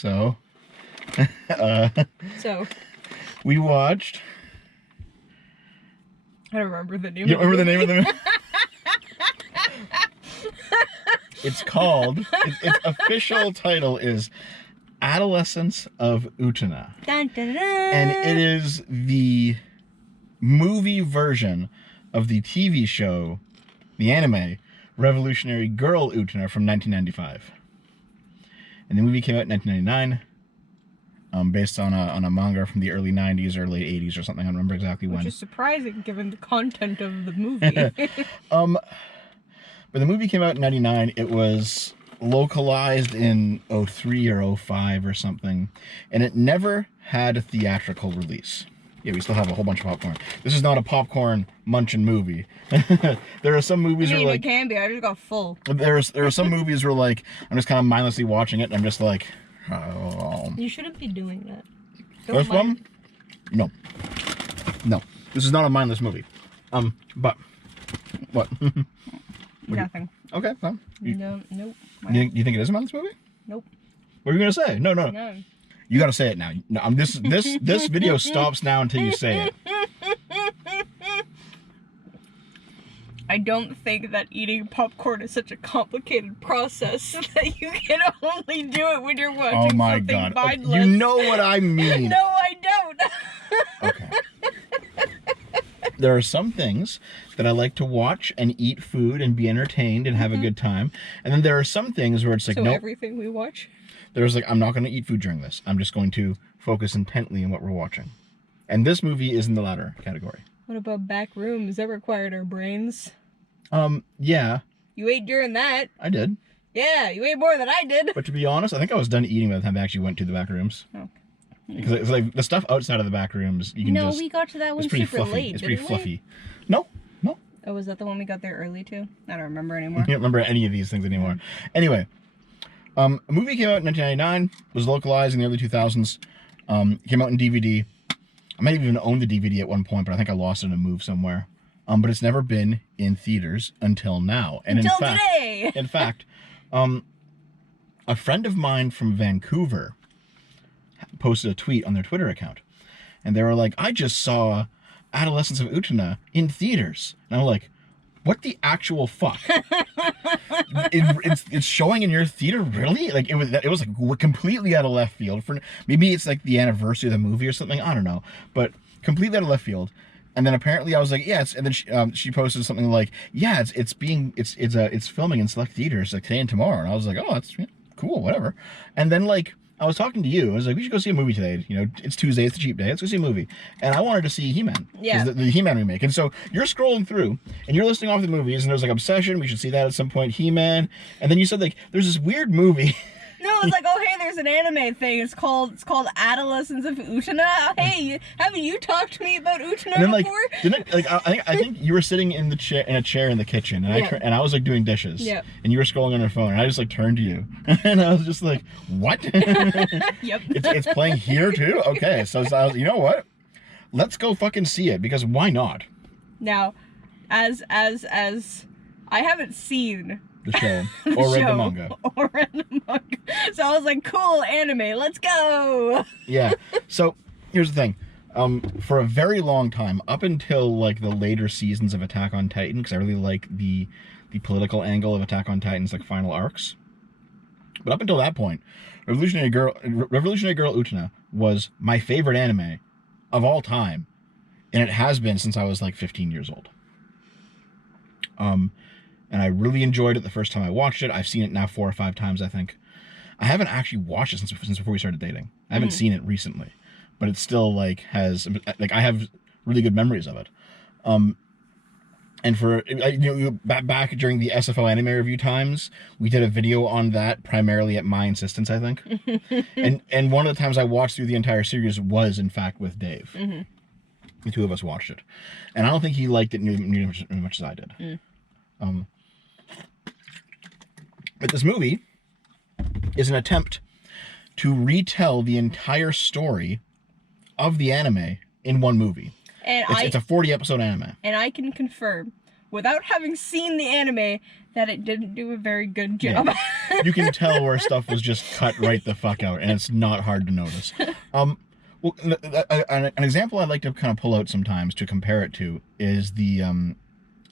So, So, we watched... I don't remember the name You of don't the remember the name of the movie. movie? It's called, its official title is Adolescence of Utena. Dun, dun, dun. And it is the movie version of the TV show, the anime, Revolutionary Girl Utena from 1995. And the movie came out in 1999, based on a manga from the early 90s or late 80s or something. I don't remember exactly when. Which is surprising given the content of the movie. But the movie came out in 99. It was localized in 03 or 05 or something. And it never had a theatrical release. Yeah, we still have a whole bunch of popcorn. This is not a popcorn munching movie. There are some movies where, like... it can be. I just got full. There are some movies where, like, I'm just kind of mindlessly watching it, and I'm just like... Oh. You shouldn't be doing that. This one? No. No. This is not a mindless movie. But... What? Nothing. Okay, fine. No, nope. You think it is a mindless movie? Nope. What are you gonna say? No. No. You gotta say it now. No, this video stops now until you say it. I don't think that eating popcorn is such a complicated process that you can only do it when you're watching Oh my something god. mindless. You know what I mean. No, I don't. Okay. There are some things that I like to watch and eat food and be entertained and have a good time. And then there are some things where it's like, So nope. everything we watch? There's like, I'm not going to eat food during this. I'm just going to focus intently on what we're watching. And this movie is in the latter category. What about back rooms? That required our brains. Yeah. You ate during that. I did. Yeah, you ate more than I did. But to be honest, I think I was done eating by the time I actually went to the back rooms. Oh. Because it's like the stuff outside of the back rooms, you can No, just... we got to that one it's pretty super fluffy. late, It's pretty didn't fluffy. No. Oh, was that the one we got there early too? I don't remember anymore. I can't remember any of these things anymore. Anyway, a movie came out in 1999, was localized in the early 2000s, came out in DVD. I might have even owned the DVD at one point, but I think I lost it in a move somewhere. But it's never been in theaters until now. And until today! In fact, a friend of mine from Vancouver posted a tweet on their Twitter account. And they were like, I just saw Adolescence of Utena in theaters. And I'm like, what the actual fuck? It's showing in your theater, really? Like it was like completely out of left field. For maybe it's like the anniversary of the movie or something. I don't know, but completely out of left field. And then apparently I was like, yeah. And then she posted something like, yeah, it's filming in select theaters like today and tomorrow. And I was like, oh, that's cool, whatever. And then like I was talking to you. I was like, we should go see a movie today. You know, it's Tuesday. It's a cheap day. Let's go see a movie. And I wanted to see He-Man. Yeah. The He-Man remake. And so you're scrolling through and you're listing off the movies and there's like Obsession. We should see that at some point. He-Man. And then you said like, there's this weird movie. No, it's like, oh hey, there's an anime thing. It's called Adolescence of Utena. Hey, haven't you talked to me about Utena And then like, before? I think you were sitting in a chair in the kitchen, and I was like doing dishes. Yep. And you were scrolling on your phone, and I just like turned to you, and I was just like, what? Yep. It's playing here too. Okay, so I was, you know what? Let's go fucking see it because why not? Now, as I haven't seen The show or read the manga. Or read the manga. So I was like, cool, anime, let's go. Yeah. So here's the thing. For a very long time, up until like the later seasons of Attack on Titan, because I really like the political angle of Attack on Titan's like final arcs. But up until that point, Revolutionary Girl Utena was my favorite anime of all time, and it has been since I was like 15 years old. And I really enjoyed it the first time I watched it. I've seen it now 4 or 5 times, I think. I haven't actually watched it since before we started dating. I haven't seen it recently, but it still like has like I have really good memories of it. And for back during the SFO anime review times, we did a video on that primarily at my insistence, I think. and one of the times I watched through the entire series was in fact with Dave. The two of us watched it, and I don't think he liked it nearly as much as I did. But this movie is an attempt to retell the entire story of the anime in one movie. And it's a 40-episode anime. And I can confirm, without having seen the anime that it didn't do a very good job. Yeah. You can tell where stuff was just cut right the fuck out, and it's not hard to notice. Well, an example I like to kind of pull out sometimes to compare it to is the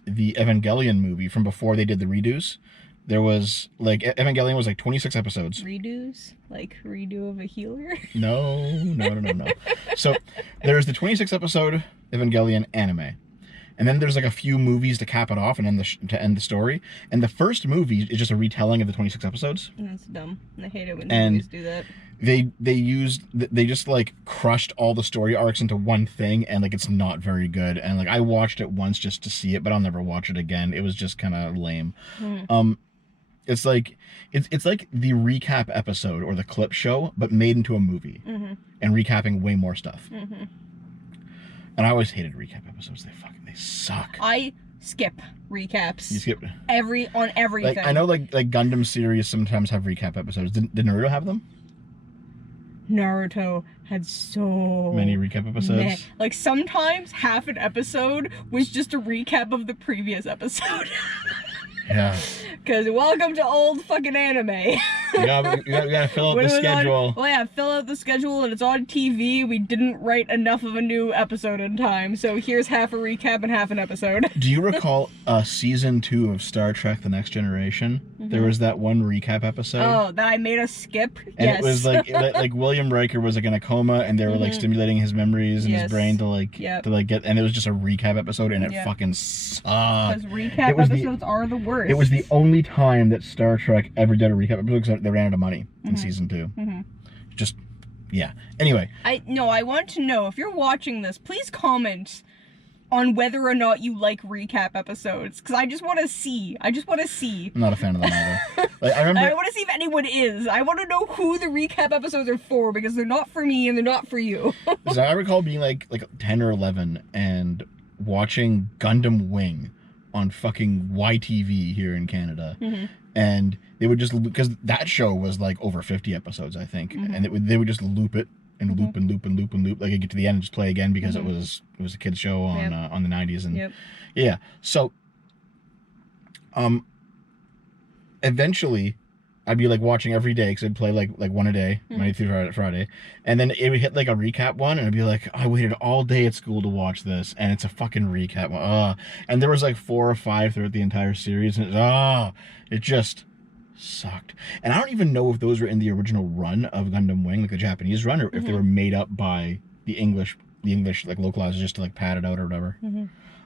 Evangelion movie from before they did the redos. There was, like, Evangelion was like 26 episodes. Redos? Like redo of a healer? No. So there's the 26 episode Evangelion anime. And then there's like a few movies to cap it off and to end the story. And the first movie is just a retelling of the 26 episodes. And that's dumb. I hate it when And movies do that. They just like crushed all the story arcs into one thing, and like it's not very good. And like I watched it once just to see it, but I'll never watch it again. It was just kind of lame. It's like the recap episode or the clip show, but made into a movie and recapping way more stuff. And I always hated recap episodes. They suck. I skip recaps. You skip on everything. Like I know like Gundam series sometimes have recap episodes. Did Naruto have them? Naruto had so many recap episodes. Like sometimes half an episode was just a recap of the previous episode. Yeah. Because welcome to old fucking anime. you gotta fill out the schedule. Well, yeah, fill out the schedule, and it's on TV. We didn't write enough of a new episode in time, so here's half a recap and half an episode. Do you recall season 2 of Star Trek: The Next Generation? There was that one recap episode. Oh, that I made us skip? And yes. It was like William Riker was like in a coma, and they were like stimulating his memories and his brain to get, and it was just a recap episode, and it fucking sucked. Because recap episodes are the worst. It was the only time that Star Trek ever did a recap episode because they ran out of money in season 2. Just, yeah. Anyway. I want to know, if you're watching this, please comment on whether or not you like recap episodes, because I just want to see. I'm not a fan of them either. Like, I want to see if anyone is. I want to know who the recap episodes are for, because they're not for me and they're not for you. So I recall being like 10 or 11 and watching Gundam Wing on fucking YTV here in Canada, and they would just, because that show was like over 50 episodes, I think, and they would just loop it and loop and loop and loop and loop, like you get to the end and just play again because it was a kid's show on the 90s, and yeah. So eventually I'd be like watching every day because I'd play like one a day, Monday through Friday, and then it would hit like a recap one, and I'd be like, I waited all day at school to watch this, and it's a fucking recap one. And there was like 4 or 5 throughout the entire series, and it just sucked. And I don't even know if those were in the original run of Gundam Wing, like the Japanese run, or if they were made up by the English like localizers just to like pad it out or whatever.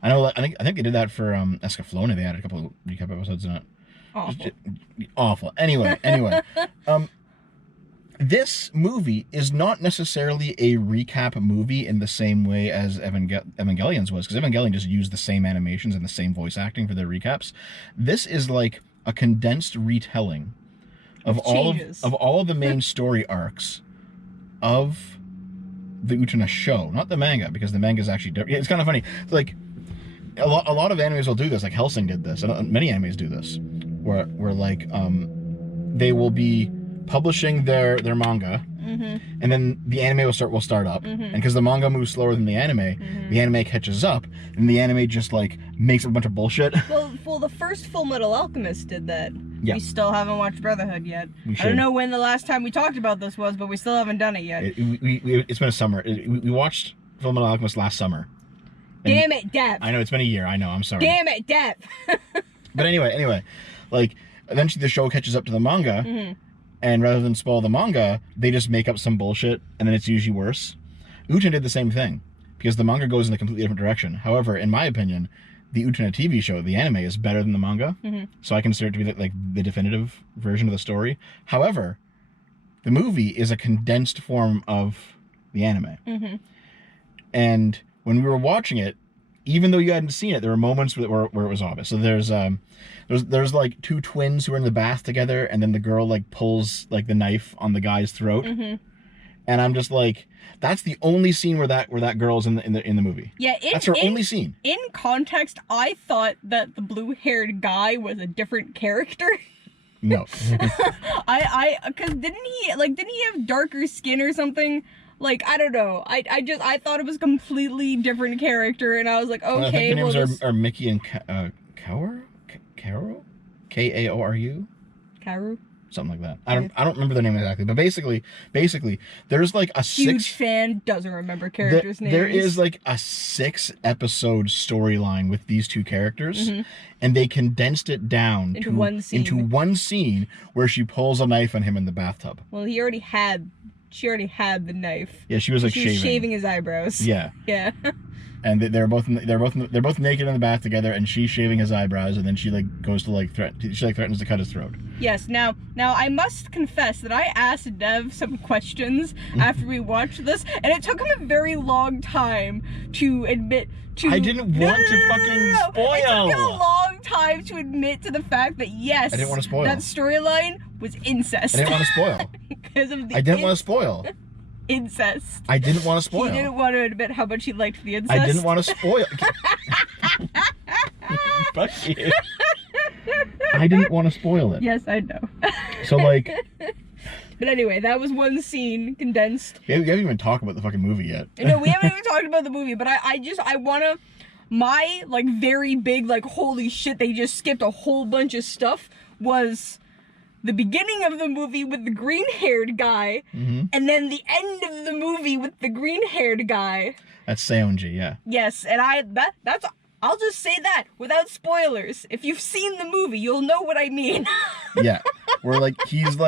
I know, I think they did that for Escaflowne. They had a couple of recap episodes in it. Awful. Anyway, this movie is not necessarily a recap movie in the same way as Evangelion's was, because Evangelion just used the same animations and the same voice acting for their recaps. This is like a condensed retelling of all of the main story arcs of the Utena show, not the manga, because the manga is actually different. It's kind of funny. It's like a lot of animes will do this, like Hellsing did this, and many animes do this. Where like they will be publishing their manga, and then the anime will start up, and because the manga moves slower than the anime catches up, and the anime just like makes a bunch of bullshit. Well, the first Full Metal Alchemist did that. Yeah. We still haven't watched Brotherhood yet. I don't know when the last time we talked about this was, but we still haven't done it yet. It's been a summer. We watched Full Metal Alchemist last summer. Damn it, Dev. I know, it's been a year. I know, I'm sorry. Damn it, Dev. But anyway, like, eventually the show catches up to the manga, and rather than spoil the manga, they just make up some bullshit, and then it's usually worse. Utena did the same thing, because the manga goes in a completely different direction. However, in my opinion, the Utena TV show, the anime, is better than the manga, so I consider it to be like the definitive version of the story. However, the movie is a condensed form of the anime. And when we were watching it, even though you hadn't seen it, there were moments where it was obvious. So there's like 2 twins who are in the bath together, and then the girl like pulls like the knife on the guy's throat, and I'm just like, that's the only scene where that girl's in the movie. Yeah, that's her only scene. In context, I thought that the blue-haired guy was a different character. No. Because didn't he have darker skin or something? Like, I don't know. I thought it was a completely different character, and I was like, okay, I think the names are Mickey and Kaoru? Kaoru? Kaoru? Kaoru? Something like that. I don't remember the name exactly, but basically, there's like a Huge fan doesn't remember characters' names. There is like a 6-episode storyline with these two characters, and they condensed it down into one scene where she pulls a knife on him in the bathtub. Well, she already had the knife. Yeah, she was like shaving his eyebrows. Yeah. Yeah. And they're both naked in the bath together, and she's shaving his eyebrows, and then she like goes to like threatens to cut his throat. Yes. Now I must confess that I asked Dev some questions after we watched this, and it took him a very long time to admit to. I didn't want to fucking spoil. It took him a long time to admit to the fact that yes, I didn't want to spoil. That storyline was incest. I didn't want to spoil. Because of the. I didn't want to spoil. Incest. I didn't want to spoil. He didn't want to admit how much he liked the incest. I didn't want to spoil. Fuck you. I didn't want to spoil it. Yes, I know. So like. But anyway, that was one scene condensed. We haven't even talked about the fucking movie yet. No, we haven't even talked about the movie, but I wanna. My like very big like holy shit they just skipped a whole bunch of stuff was the beginning of the movie with the green-haired guy, and then the end of the movie with the green-haired guy. That's Seonji, yeah. Yes, and that's I'll just say that without spoilers. If you've seen the movie, you'll know what I mean. Yeah, where like he's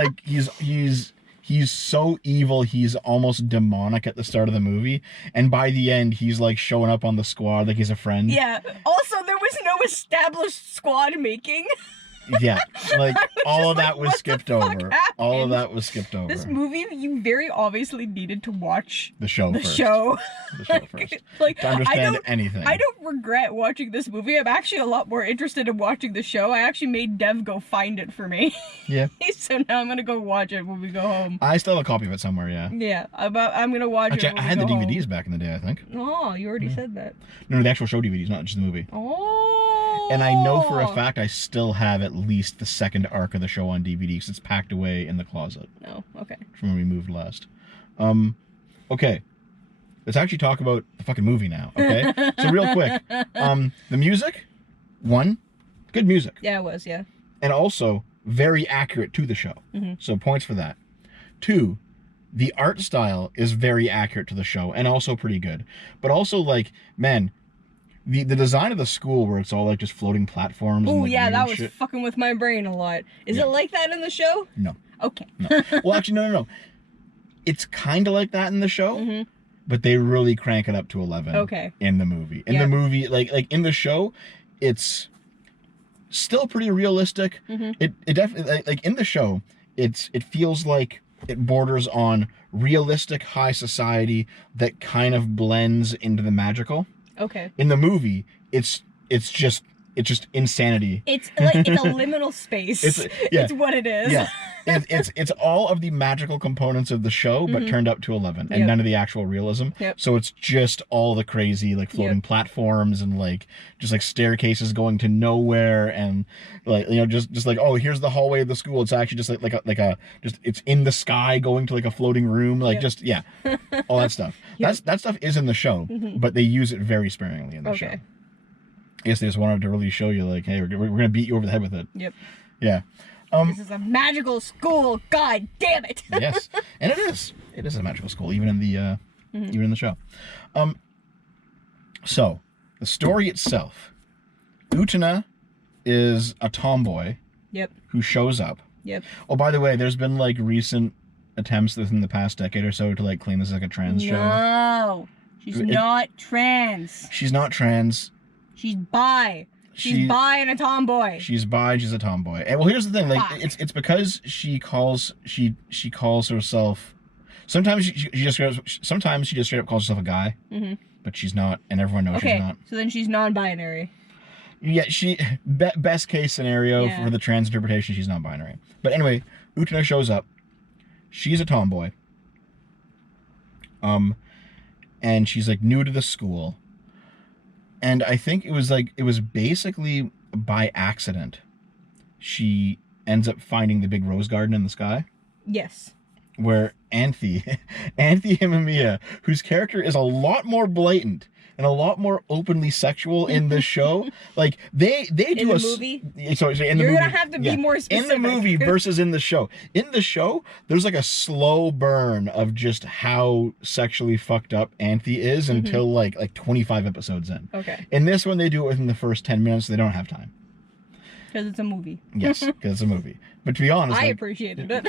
so evil, he's almost demonic at the start of the movie, and by the end he's like showing up on the squad like he's a friend. Yeah. Also, there was no established squad making. Yeah, like all of that was skipped over. All of that was skipped over. This movie, you very obviously needed to watch the show first. The show first. Like, to understand anything. I don't regret watching this movie. I'm actually a lot more interested in watching the show. I actually made Dev go find it for me. Yeah. So now I'm gonna go watch it when we go home. I still have a copy of it somewhere, yeah. Yeah, I'm gonna watch it. Actually, I had the DVDs back in the day, I think. Oh, you already said that. No, the actual show DVDs, not just the movie. Oh. And I know for a fact I still have at least the second arc of the show on DVD because it's packed away in the closet. Oh, okay. From when we moved last. Okay. Let's actually talk about the fucking movie now, okay? So real quick, the music, good music. Yeah, it was, yeah. And also very accurate to the show. So points for that. 2, the art style is very accurate to the show and also pretty good. But also like, man, the design of the school where it's all like just floating platforms. Oh, and, like, yeah, that was shit. fucking with my brain a lot. Is it like that in the show? No. Okay. No. Well, actually, no. It's kind of like that in the show, but they really crank it up to 11. Okay. In the movie. In the movie, like in the show, it's still pretty realistic. It definitely like in the show, it feels like it borders on realistic high society that kind of blends into the magical. Okay. In the movie, it's just insanity. It's like it's a liminal space. It's what it is. Yeah. It's all of the magical components of the show, but turned up to 11, and none of the actual realism. So it's just all the crazy like floating platforms and like just like staircases going to nowhere, and like just like, oh, here's the hallway of the school. It's actually just like a just it's in the sky going to like a floating room, like all that stuff. That stuff is in the show, but they use it very sparingly in the show. I guess they just wanted to really show you like, hey, we're gonna beat you over the head with it. Yep. Yeah. This is a magical school. God damn it. Yes, and it is. It is a magical school, even in the show. So the story itself, Utena is a tomboy. Yep. Who shows up. Yep. Oh, by the way, there's been like recent attempts within the past decade or so to like claim this as like a trans show. No, she's not trans. She's not trans. She's bi. She's bi and a tomboy. She's bi. She's a tomboy. And well, here's the thing. Like, it's because she calls herself. Sometimes she just straight up calls herself a guy. But she's not, and everyone knows she's not. So then she's non-binary. Yeah, best case scenario for the trans interpretation, she's non-binary. But anyway, Utena shows up. She's a tomboy. And she's like new to the school. And I think it was basically by accident. She ends up finding the big rose garden in the sky. Yes. Where Anthe Himamiya, whose character is a lot more blatant and a lot more openly sexual in this show. Like they do In a the movie? Sorry, in the You're movie. gonna have to be more In specific. the movie versus in the show. In the show, there's like a slow burn of just how sexually fucked up Anthe is until like 25 episodes in. Okay. In this one, they do it within the first 10 minutes. They don't have time. Because it's a movie. Yes, because it's a movie. But to be honest, I like, appreciated it.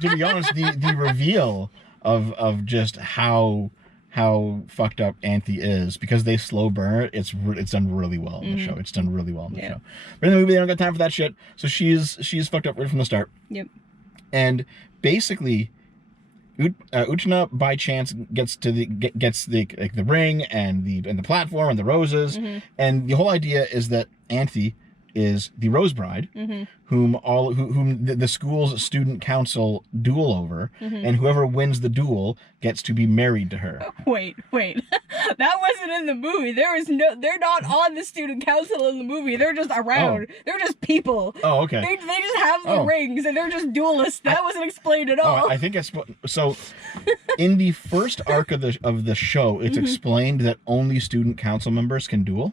to be honest, the reveal of just how fucked up Anthe is, because they slow burn it, it's done really well in the show. It's done really well in the show. But in the movie, they don't got time for that shit. So she's fucked up right from the start. Yep. And basically, Utena by chance gets the ring and the platform and the roses, and the whole idea is that Anthe is the Rose Bride, whom the school's student council duel over, and whoever wins the duel gets to be married to her. Wait. That wasn't in the movie. They're not on the student council in the movie. They're just around. Oh. They're just people. Oh, okay. They just have the rings and they're just duelists. That wasn't explained at all. I think it's so. In the first arc of the show, it's explained that only student council members can duel.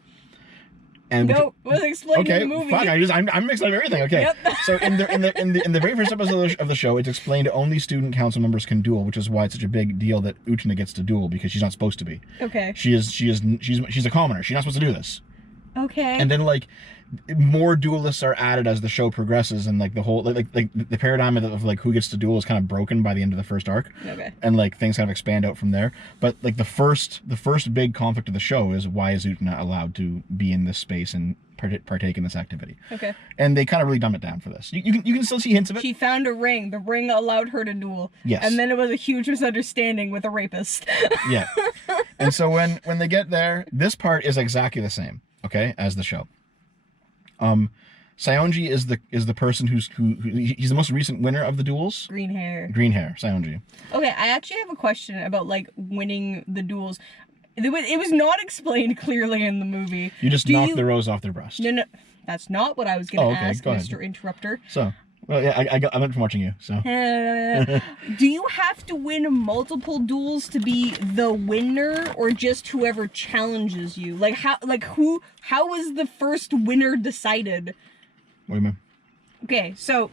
And no, it was explained in the movie. Fuck, I'm mixing up everything. Okay. Yep. So in the very first episode of the show, it's explained only student council members can duel, which is why it's such a big deal that Utena gets to duel, because she's not supposed to be. Okay. She's a commoner. She's not supposed to do this. Okay. And then like more duelists are added as the show progresses, and like the whole like the paradigm of like who gets to duel is kind of broken by the end of the first arc. Okay. And like things kind of expand out from there. But like the first big conflict of the show is, why is Utena allowed to be in this space and partake in this activity? Okay. And they kind of really dumb it down for this. You can still see hints of it. She found a ring. The ring allowed her to duel. Yes. And then it was a huge misunderstanding with a rapist. Yeah. And so when they get there, this part is exactly the same, okay, as the show. Saionji is the person he's the most recent winner of the duels. Green hair. Saionji. Okay, I actually have a question about like winning the duels. It was not explained clearly in the movie. You just knock the rose off their breast. No, that's not what I was gonna ask, go ahead. Mr. Interrupter. So, well, yeah, I learned from watching you. So. Do you have to win multiple duels to be the winner, or just whoever challenges you? Like how was the first winner decided? What do you mean? Okay, so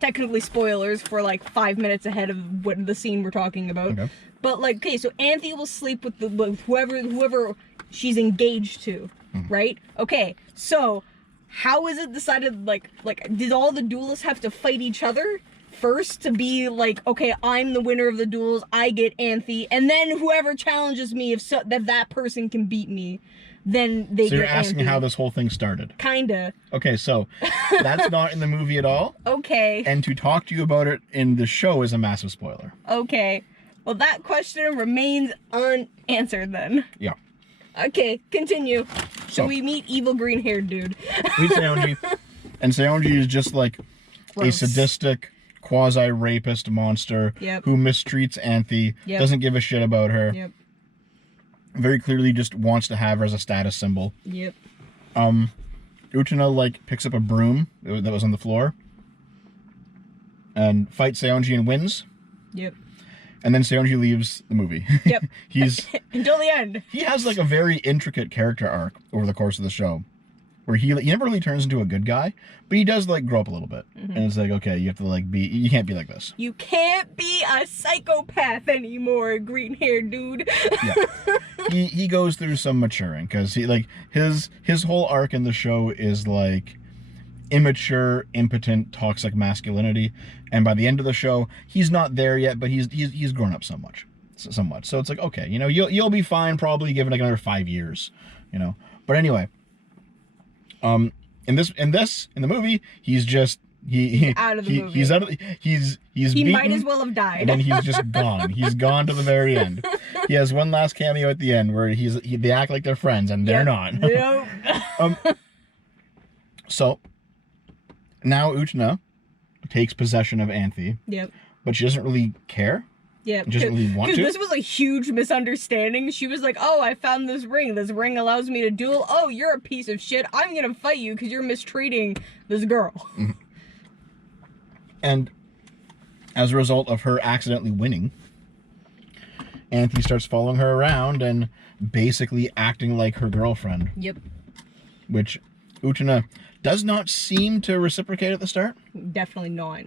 technically spoilers for like 5 minutes ahead of what the scene we're talking about. Okay. But like, okay, so Anthe will sleep with whoever she's engaged to, right? Okay, so how is it decided? Like did all the duelists have to fight each other first to be like, okay, I'm the winner of the duels, I get Anthe, and then whoever challenges me, if that person can beat me, then they get Anthe. So you're asking how this whole thing started? Kinda. Okay, so that's not in the movie at all. Okay. And to talk to you about it in the show is a massive spoiler. Okay. Well, that question remains unanswered then. Yeah. Okay, continue. So we meet evil green-haired dude. Meet Saionji. And Saionji is just like Gross. a sadistic, quasi-rapist monster who mistreats Anthe, doesn't give a shit about her. Yep. Very clearly just wants to have her as a status symbol. Yep. Utena like picks up a broom that was on the floor and fights Saionji and wins. Yep. And then Saionji leaves the movie. Yep. He's until the end. He has like a very intricate character arc over the course of the show, where he never really turns into a good guy, but he does like grow up a little bit. And it's like, okay, you have to like you can't be like this. You can't be a psychopath anymore, green-haired dude. Yeah. He goes through some maturing, because he like his whole arc in the show is like immature, impotent, toxic masculinity, and by the end of the show, he's not there yet, but he's grown up somewhat. So it's like, okay, you know, you'll be fine, probably given like another 5 years, you know. But anyway, in the movie, he's just out of the movie. He's out of he beaten, might as well have died. And then he's just gone. He's gone to the very end. He has one last cameo at the end where they act like they're friends and they're not. Yep. So now Utena takes possession of Anthe. Yep. But she doesn't really care. Yeah, she doesn't really want to. This was a huge misunderstanding. She was like, oh, I found this ring. This ring allows me to duel. Oh, you're a piece of shit. I'm gonna fight you because you're mistreating this girl. Mm-hmm. And as a result of her accidentally winning, Anthe starts following her around and basically acting like her girlfriend, Yep. which Utena does not seem to reciprocate at the start. Definitely not.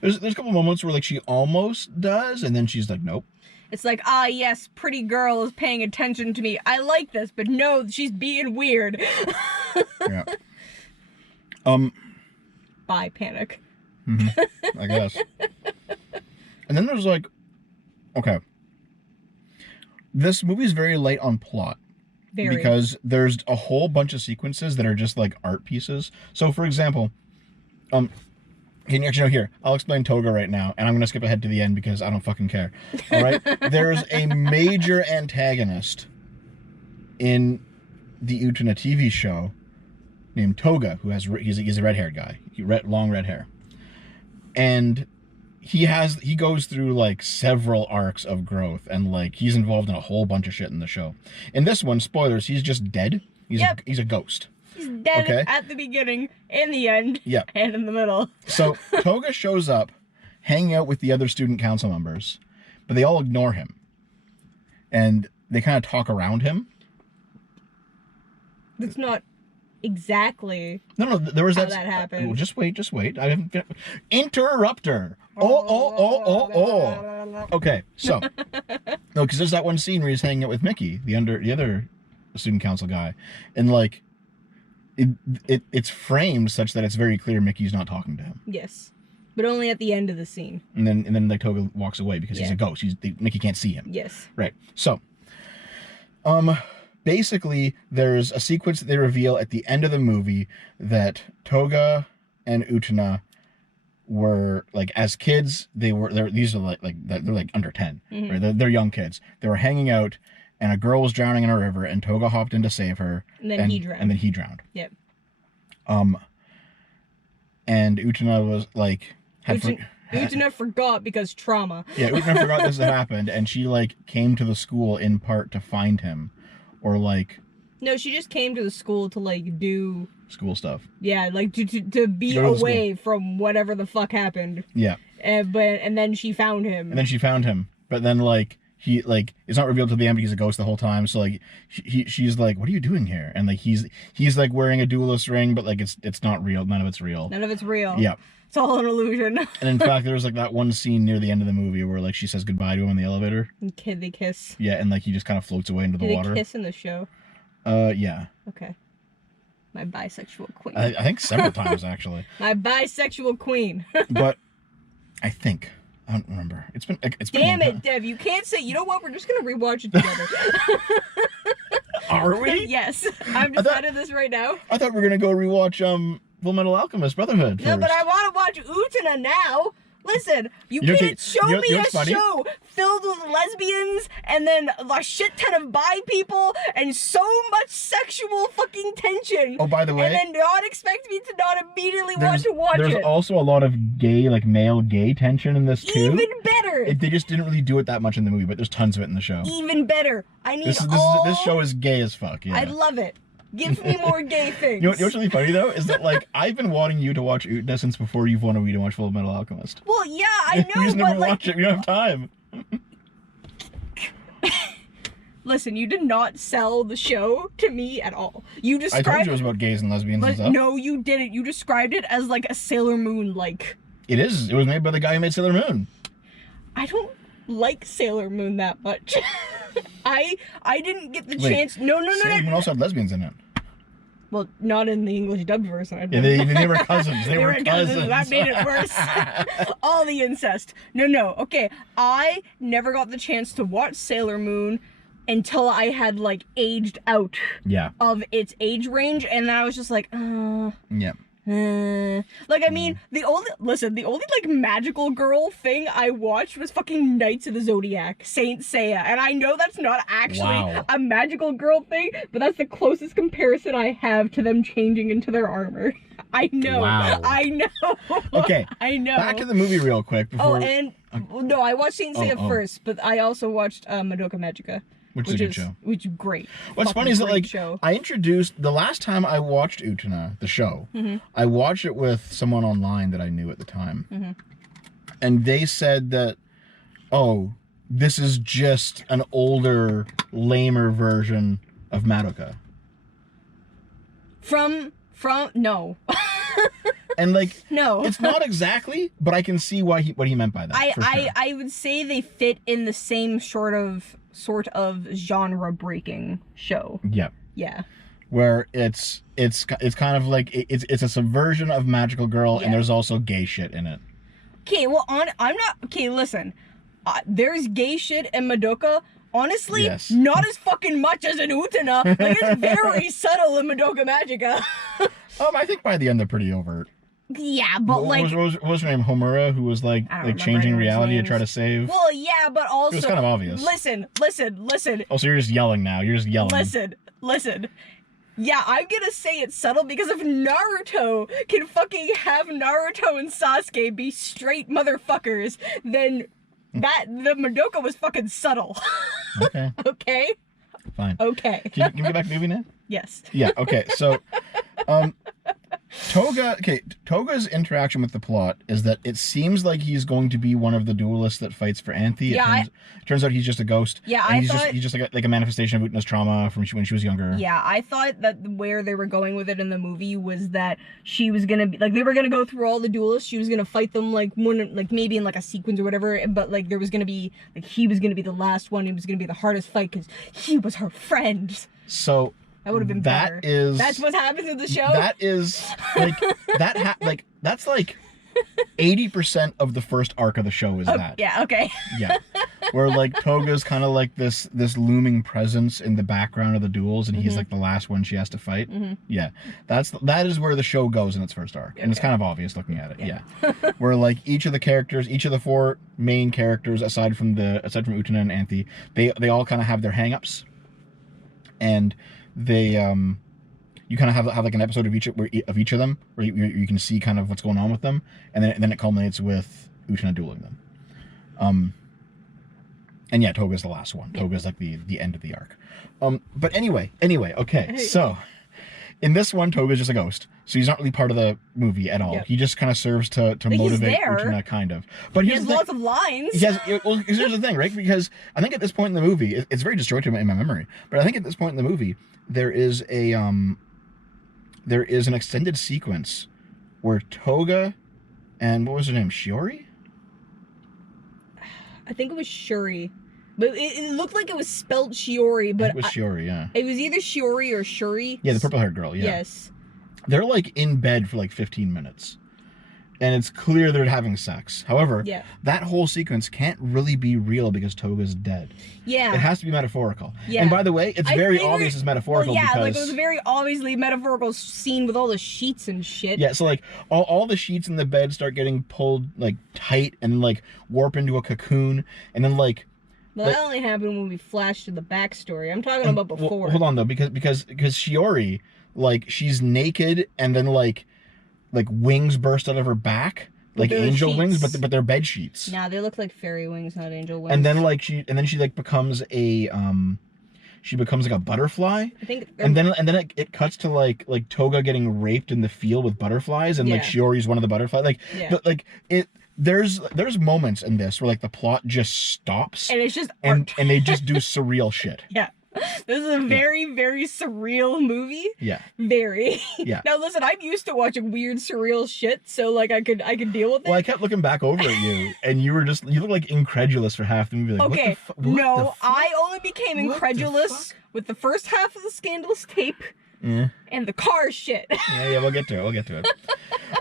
There's a couple moments where like she almost does, and then she's like, nope. It's like, ah, yes, pretty girl is paying attention to me. I like this, but no, she's being weird. Yeah. Bye, panic. I guess. And then there's like, okay, this movie's very light on plot. Very. Because there's a whole bunch of sequences that are just like art pieces. So for example, can you actually know here? I'll explain Toga right now, and I'm gonna skip ahead to the end because I don't fucking care. All right, there's a major antagonist in the Utena TV show named Toga, who has he's a red-haired guy, long red hair, and he goes through like several arcs of growth, and like he's involved in a whole bunch of shit in the show. In this one, spoilers, he's just dead. He's a ghost. He's dead at the beginning, in the end, and in the middle. So Toga shows up, hanging out with the other student council members, but they all ignore him, and they kind of talk around him. That's not exactly. No, there was how that happened. Well, just wait. I haven't. Interrupter. Oh. Okay, so no, because there's that one scene where he's hanging out with Mickey, the other student council guy, and like it's framed such that it's very clear Mickey's not talking to him. Yes, but only at the end of the scene. And then like Toga walks away because he's a ghost. Mickey can't see him. Yes. Right. So, basically, there's a sequence that they reveal at the end of the movie that Toga and Utena were like, as kids, they're like under 10, right? They're young kids. They were hanging out, and a girl was drowning in a river, and Toga hopped in to save her. And then he drowned. Yep. And Utena was like, Utena forgot because trauma. Yeah, Utena forgot this had happened, and she like came to the school in part to find him, or like. No, she just came to the school to like do school stuff. Yeah, like to be away from whatever the fuck happened. Yeah. And then she found him. But then like he like it's not revealed to the end, but he's a ghost the whole time. So like she's like, what are you doing here? And like he's like wearing a duelist ring, but like it's not real. None of it's real. Yeah. It's all an illusion. And in fact, there was like that one scene near the end of the movie where like she says goodbye to him in the elevator. And they kiss. Yeah, and like he just kind of floats away into the water. Did they kiss in the show? Yeah. Okay. My bisexual queen. I think several times actually. My bisexual queen. But I don't remember. It's been Damn it, Dev! You can't say. You know what? We're just gonna rewatch it together. Are we? Yes. I've decided this right now. I thought we were gonna go rewatch Full Metal Alchemist Brotherhood first. No, but I want to watch Utena now. Listen, you can't show me a show filled with lesbians and then a shit ton of bi people and so much sexual fucking tension. Oh, by the way. And then not expect me to not immediately want to watch it. There's also a lot of gay, like male gay tension in this too. Even better. They just didn't really do it that much in the movie, but there's tons of it in the show. Even better. I need this show is gay as fuck. Yeah. I love it. Give me more gay things. You know what's really funny though is that like I've been wanting you to watch Utena since before you've wanted me to watch Full Metal Alchemist. Well, yeah, I know, you just but never watch it. We don't have time. Listen, you did not sell the show to me at all. You described. I told you it was about gays and lesbians and stuff. No, you didn't. You described it as like a Sailor Moon like. It is. It was made by the guy who made Sailor Moon. I don't like Sailor Moon that much. I didn't get the chance. No. Sailor Moon also had lesbians in it. Well, not in the English dubbed version. Yeah, they were cousins. They were cousins. That made it worse. All the incest. No. Okay, I never got the chance to watch Sailor Moon until I had like aged out. Yeah. Of its age range, and then I was just like, Yeah. Like, I mean, the only like magical girl thing I watched was fucking Knights of the Zodiac, Saint Seiya, and I know that's not actually a magical girl thing, but that's the closest comparison I have to them changing into their armor. I know. Wow. I know. Okay. I know. Back to the movie real quick before. No, I watched Saint Seiya first, but I also watched Madoka Magica. Which is a good show. Which is great. What's funny is that, like, I introduced, the last time I watched Utena, the show, I watched it with someone online that I knew at the time. And they said that, this is just an older, lamer version of Madoka. No. And like, No. it's not exactly, but I can see what he meant by that. I would say they fit in the same sort of genre breaking show. Yeah. Yeah. Where it's kind of like it's a subversion of Magical Girl, and there's also gay shit in it. Okay, well, I'm not. Okay, listen. There's gay shit in Madoka. Honestly, not as fucking much as in Utena. Like, it's very subtle in Madoka Magica. I think by the end they're pretty overt. Yeah, but like, what was her name? Homura, who was like changing reality to try to save. Well, yeah, but also it was kind of obvious. Listen. Oh, so you're just yelling now. You're just yelling. Listen. Yeah, I'm gonna say it's subtle because if Naruto can fucking have Naruto and Sasuke be straight motherfuckers, then the Madoka was fucking subtle. Okay. Okay? Fine. Okay. Can you get back to movie now? Yes. Yeah, okay. So, Toga's interaction with the plot is that it seems like he's going to be one of the duelists that fights for Anthe. Yeah, turns out he's just a ghost. Yeah, and he's just like a manifestation of Utena's trauma from when she was younger. Yeah, I thought that where they were going with it in the movie was that she was gonna be like, they were gonna go through all the duelists. She was gonna fight them like maybe in like a sequence or whatever. But like there was gonna be like he was gonna be the last one. It was gonna be the hardest fight because he was her friend. So. That would have been better. That's what happens in the show? That is, like, that's like 80% of the first arc of the show is that. Yeah, okay. Yeah. Where, like, Toga's kind of like this looming presence in the background of the duels, and he's, like, the last one she has to fight. Yeah. That is where the show goes in its first arc. And it's kind of obvious looking at it, yeah. Where, like, each of the four main characters, aside from Utena and Anthe, they all kind of have their hang-ups. And they you kind of have like an episode of each of them where you can see kind of what's going on with them, and then it culminates with Utena dueling them. And yeah, Toga's the last one. Toga's like the end of the arc. But anyway, okay. So in this one, Toga's just a ghost, so he's not really part of the movie at all. He just kind of serves to motivate Utena, kind of. But he has lots of lines. Well, here's the thing, right? Because I think at this point in the movie, it's very distorted in my memory, but I think at this point in the movie, there is an extended sequence where Toga and what was her name, Shiori? I think it was Shuri. But it looked like it was spelled Shiori, but it was Shiori, yeah. It was either Shiori or Shuri. Yeah, the purple-haired girl, yeah. Yes. They're like in bed for like 15 minutes. And it's clear they're having sex. However, that whole sequence can't really be real because Toga's dead. Yeah. It has to be metaphorical. Yeah. And by the way, it's very obvious it's metaphorical because... like it was a very obviously metaphorical scene with all the sheets and shit. Yeah, so like all the sheets in the bed start getting pulled like tight and like warp into a cocoon, and then like... Well, that only happened when we flashed to the backstory. I'm talking about before. Well, hold on though, because Shiori, like, she's naked and then like wings burst out of her back, like angel wings, but they're bed sheets. Nah, they look like fairy wings, not angel wings. And then she like becomes a like a butterfly. I think. And then it cuts to like Toga getting raped in the field with butterflies, and like Shiori's one of the butterflies. Like there's moments in this where like the plot just stops and it's just and they just do surreal shit. Yeah. This is a very, very surreal movie. Yeah. Very. Yeah. Now listen, I'm used to watching weird, surreal shit, so like I could deal with it. Well, I kept looking back over at you, and you looked like incredulous for half the movie. Like, okay. No, I only became incredulous with the first half of the Scandalous tape. Yeah. And the car shit. Yeah, we'll get to it.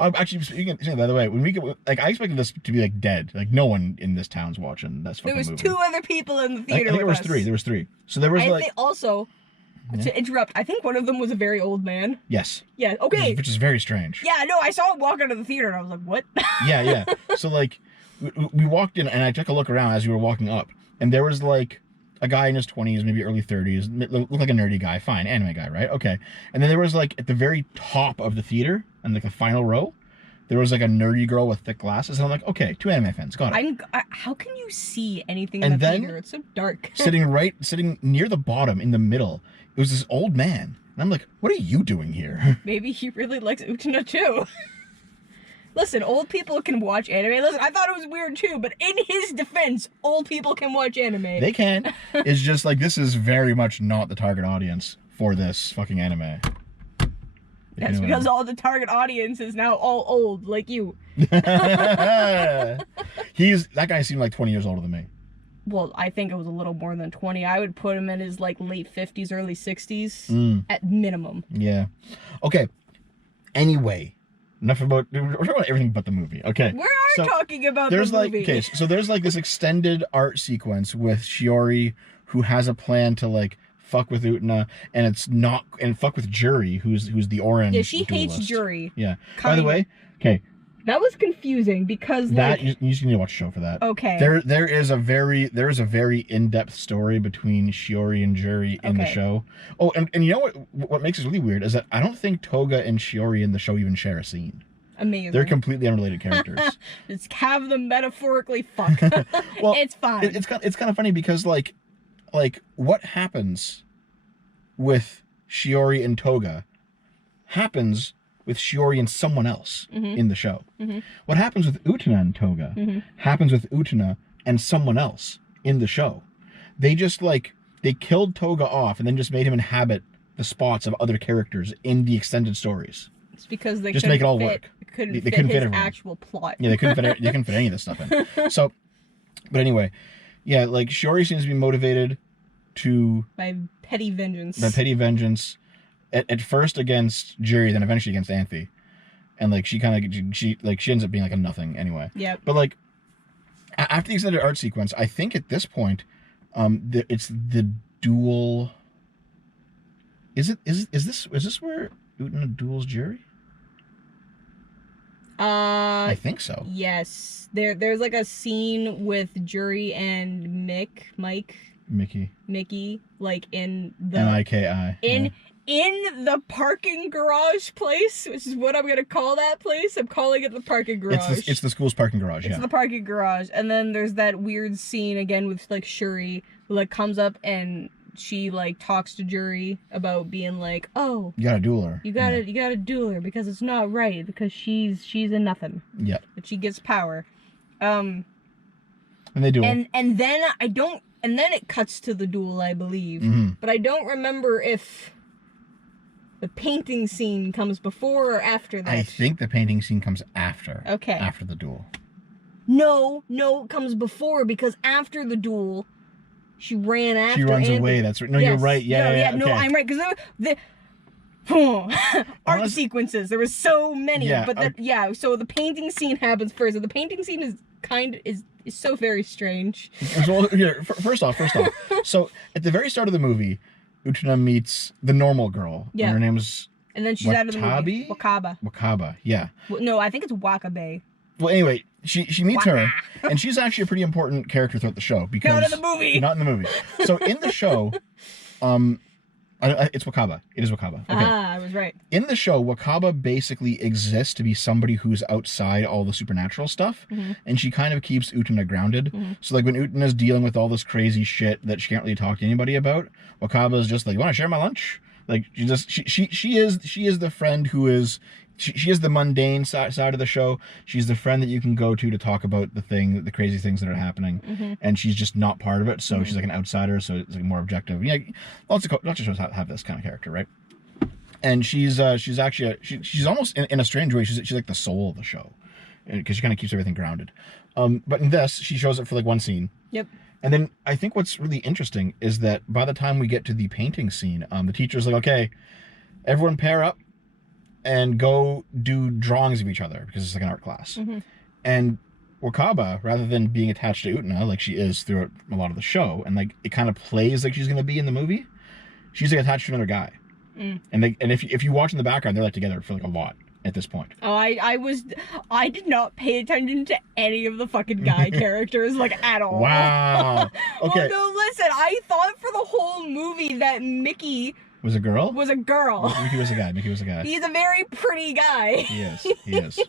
Actually, speaking by the way, when we get, like, I expected this to be like dead. Like, no one in this town's watching this fucking movie. There was two other people in the theater. I think there was three. There was three. So there was like. Also, to interrupt, I think one of them was a very old man. Yes. Yeah. Okay. Which is very strange. Yeah. No, I saw him walk out of the theater, and I was like, "What?" Yeah. So like, we walked in, and I took a look around as we were walking up, and there was like a guy in his 20s, maybe early 30s, looked like a nerdy guy, fine, anime guy, right? Okay. And then there was like, at the very top of the theater, and like the final row, there was like a nerdy girl with thick glasses, and I'm like, okay, two anime fans, got it. How can you see anything in the theater? It's so dark. sitting near the bottom, in the middle, it was this old man. And I'm like, what are you doing here? Maybe he really likes Utena too. Listen, old people can watch anime. Listen, I thought it was weird too, but in his defense, old people can watch anime. They can. It's just like, this is very much not the target audience for this fucking anime. That's because all the target audience is now all old, like you. That guy seemed like 20 years older than me. Well, I think it was a little more than 20. I would put him in his like late 50s, early 60s at minimum. Yeah. Okay. Anyway, enough about, we're talking about everything but the movie. Okay. We are talking about the movie. Okay, so there's like this extended art sequence with Shiori, who has a plan to like fuck with Utena, and fuck with Juri, who's the orange. Yeah, she duelist. hates Juri. Yeah. By the way, okay. That was confusing because that you just need to watch the show for that. Okay. There is a very in-depth story between Shiori and Juri in the show. Oh, and you know what makes it really weird is that I don't think Toga and Shiori in the show even share a scene. Amazing. They're completely unrelated characters. Just have them metaphorically fuck. Well, it's fine. It's kind of funny because like what happens with Shiori and Toga happens with Shiori and someone else in the show. What happens with Utena and Toga happens with Utena and someone else in the show. They just they killed Toga off and then just made him inhabit the spots of other characters in the extended stories. It's because they just make it all work. They couldn't fit his everyone. actual plot. Yeah, they couldn't fit any of this stuff in. So, but anyway, yeah, like Shiori seems to be motivated by petty vengeance. At first against Juri, then eventually against Anthe, and she ends up being like a nothing anyway. Yeah. But like after the extended art sequence, I think at this point, it's the duel. Is this where Utena duels Juri? I think so. Yes. There's like a scene with Juri and Mickey, like in the Miki. In the parking garage place, which is what I'm gonna call that place. I'm calling it the parking garage. It's the school's parking garage. It's the parking garage, and then there's that weird scene again with like Shuri, who comes up and she talks to Juri about being like, oh, you gotta duel her. You gotta duel her because it's not right because she's a nothing. Yeah. But she gets power. And they duel. And then and then it cuts to the duel, I believe. But I don't remember if the painting scene comes before or after that. I think the painting scene comes after. Okay. After the duel. No, it comes before because after the duel, she ran after. She runs Anthe. away. That's right. No, yes. You're right. Yeah. No, okay. I'm right because the art sequences. There was so many, but so the painting scene happens first. And the painting scene is so very strange. Well, here, first off, so at the very start of the movie, Utena meets the normal girl. Yeah. And her name's and then she's out of the movie. Wakaba, yeah. Well, no, I think it's Wakabe. Well, anyway, she meets her, and she's actually a pretty important character throughout the show because not in the movie. Not in the movie. So in the show, it's Wakaba. It is Wakaba. Okay. I was right. In the show, Wakaba basically exists to be somebody who's outside all the supernatural stuff, and she kind of keeps Utena grounded. So when Utena's dealing with all this crazy shit that she can't really talk to anybody about, Wakaba's just like, "You want to share my lunch?" She is the friend who is. She is the mundane side of the show. She's the friend that you can go to talk about the crazy things that are happening, and she's just not part of it. So she's like an outsider. So it's more objective. Yeah, lots of shows have this kind of character, right? And she's actually she's almost in a strange way. She's like the soul of the show, because she kind of keeps everything grounded. But in this, she shows up for one scene. Yep. And then I think what's really interesting is that by the time we get to the painting scene, the teacher's like, "Okay, everyone pair up and go do drawings of each other," because it's like an art class. And Wakaba, rather than being attached to Utena like she is throughout a lot of the show, and it kind of plays like she's going to be in the movie, she's attached to another guy. And if you watch in the background, they're together for a lot at this point. Oh, I did not pay attention to any of the fucking guy characters at all. Wow. Okay. Oh no, listen, I thought for the whole movie that Mickey was a girl. Mickey was a guy. He's a very pretty guy. He is.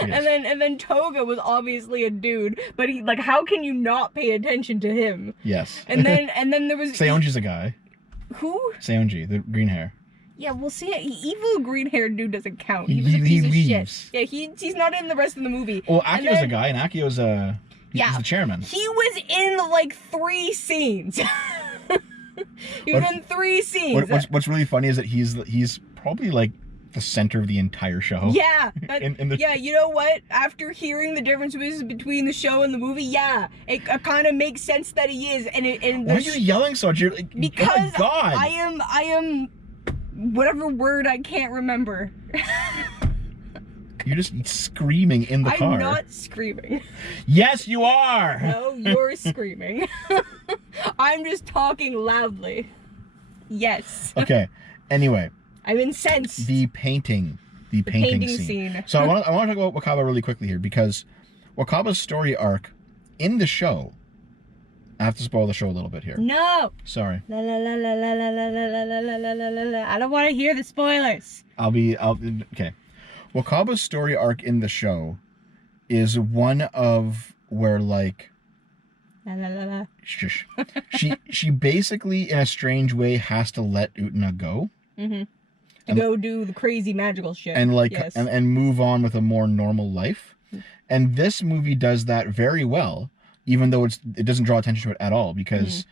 And then Toga was obviously a dude, but he how can you not pay attention to him? Yes. And then there was Seonji's a guy. Who? Seonji, the green hair. Yeah, we'll see. Evil green-haired dude doesn't count. He was a piece of leaves. shit. Yeah, he's not in the rest of the movie. Well, Akio's a guy, and Akio's he's the chairman. He was in like 3 scenes. He was in 3 scenes. What's really funny is that he's probably like the center of the entire show. Yeah. Yeah, you know what? After hearing the difference between the show and the movie, yeah, it kind of makes sense that he is. Why are you yelling so much? You're like, because oh my God. I am whatever word I can't remember. You're just screaming in the car. I'm not screaming. Yes, you are. No, you're screaming. I'm just talking loudly. Yes. Okay. Anyway. I'm incensed. The painting scene. So I want to talk about Wakaba really quickly here, because Wakaba's story arc in the show. I have to spoil the show a little bit here. No. Sorry. La la la la la la la la la la la la la. I don't want to hear the spoilers. Okay. Wakaba's story arc in the show is one of where like La la la la. Shush. She basically in a strange way has to let Utena go. Mm-hmm. To go do the crazy magical shit. And like yes. and move on with a more normal life. And this movie does that very well, even though it doesn't draw attention to it at all, because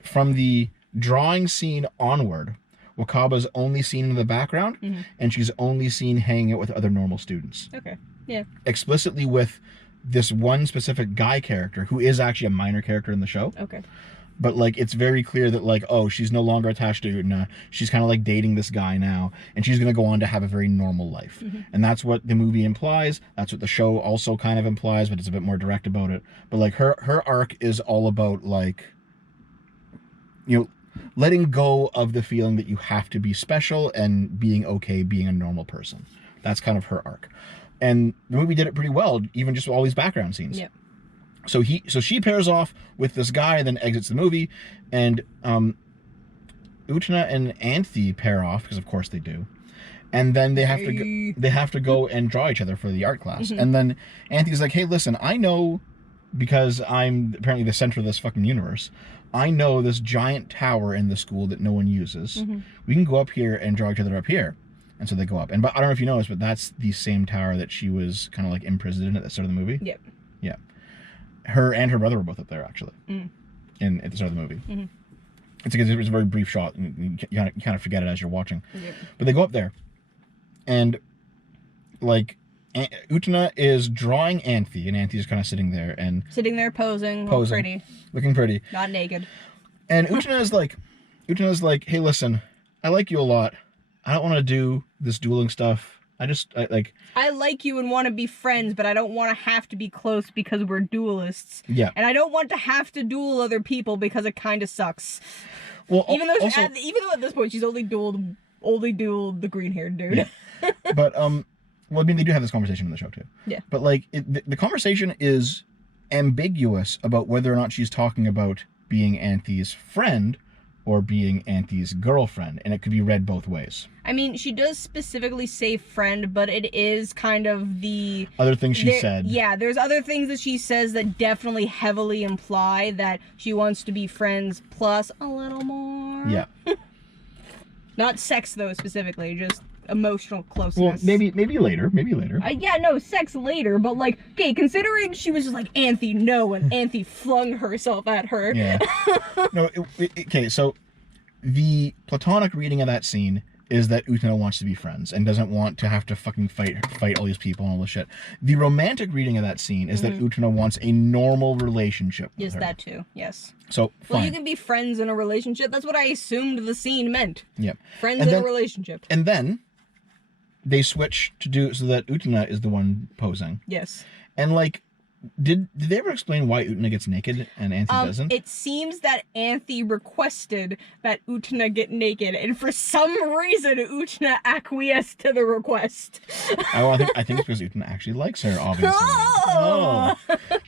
from the drawing scene onward, Wakaba's only seen in the background, and she's only seen hanging out with other normal students. Okay. Yeah. Explicitly with this one specific guy character who is actually a minor character in the show. Okay. But like it's very clear that like, oh, she's no longer attached to Utena. She's kind of like dating this guy now, and she's gonna go on to have a very normal life. And that's what the movie implies. That's what the show also kind of implies, but it's a bit more direct about it. But like her arc is all about like, you know, letting go of the feeling that you have to be special and being okay being a normal person. That's kind of her arc. And the movie did it pretty well, even just with all these background scenes. Yep. So she pairs off with this guy and then exits the movie, and Utena and Anthe pair off, because of course they do. And then they have to go and draw each other for the art class. And then Anthe's like, hey, listen, I know, because I'm apparently the center of this fucking universe, I know this giant tower in the school that no one uses. We can go up here and draw each other up here. And so they go up. And but I don't know if you noticed, but that's the same tower that she was kind of like imprisoned in at the start of the movie. Yep. Yeah. Her and her brother were both up there, actually, at the start of the movie. It's because it was a very brief shot, and you kind of forget it as you're watching. Yep. But they go up there, and like Utena is drawing Anthe, and Anthe's kind of sitting there posing, looking pretty, not naked. And Utena's like, hey, listen, I like you a lot. I don't want to do this dueling stuff. I like you and want to be friends, but I don't want to have to be close because we're duelists. Yeah. And I don't want to have to duel other people because it kind of sucks. Well, even though at this point she's only dueled the green-haired dude. Yeah. But well, I mean, they do have this conversation in the show too. Yeah. But like the conversation is ambiguous about whether or not she's talking about being Anthe's friend or being Anthe's girlfriend, and it could be read both ways. I mean, she does specifically say friend, but it is kind of the other things she said. Yeah, there's other things that she says that definitely heavily imply that she wants to be friends plus a little more. Yeah. Not sex though, specifically, just emotional closeness. Well, maybe later. Yeah, no, sex later, but like, okay, considering she was just like, Anthe, no, and Anthe flung herself at her. Yeah. No, okay, so the platonic reading of that scene is that Utena wants to be friends and doesn't want to have to fucking fight all these people and all this shit. The romantic reading of that scene is that Utena wants a normal relationship with her. That too, yes. So, fine. Well, you can be friends in a relationship. That's what I assumed the scene meant. Yep. Friends in a relationship. And then they switch to do so that Utena is the one posing. Yes. And like, did they ever explain why Utena gets naked and Anthe doesn't? It seems that Anthe requested that Utena get naked, and for some reason Utena acquiesced to the request. I think it's because Utena actually likes her, obviously. Oh.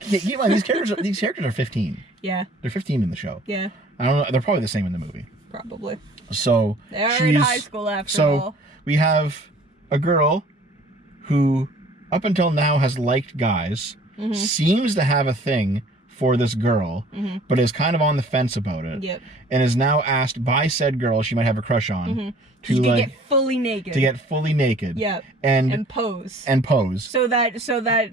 Keep in mind, these characters are 15. Yeah. They're 15 in the show. Yeah. I don't know. They're probably the same in the movie. Probably. So they are in high school after all. We have a girl who, up until now, has liked guys, seems to have a thing for this girl, but is kind of on the fence about it. Yep. And is now asked by said girl she might have a crush on to like get fully naked. to get fully naked. Yep. And pose. And pose. So that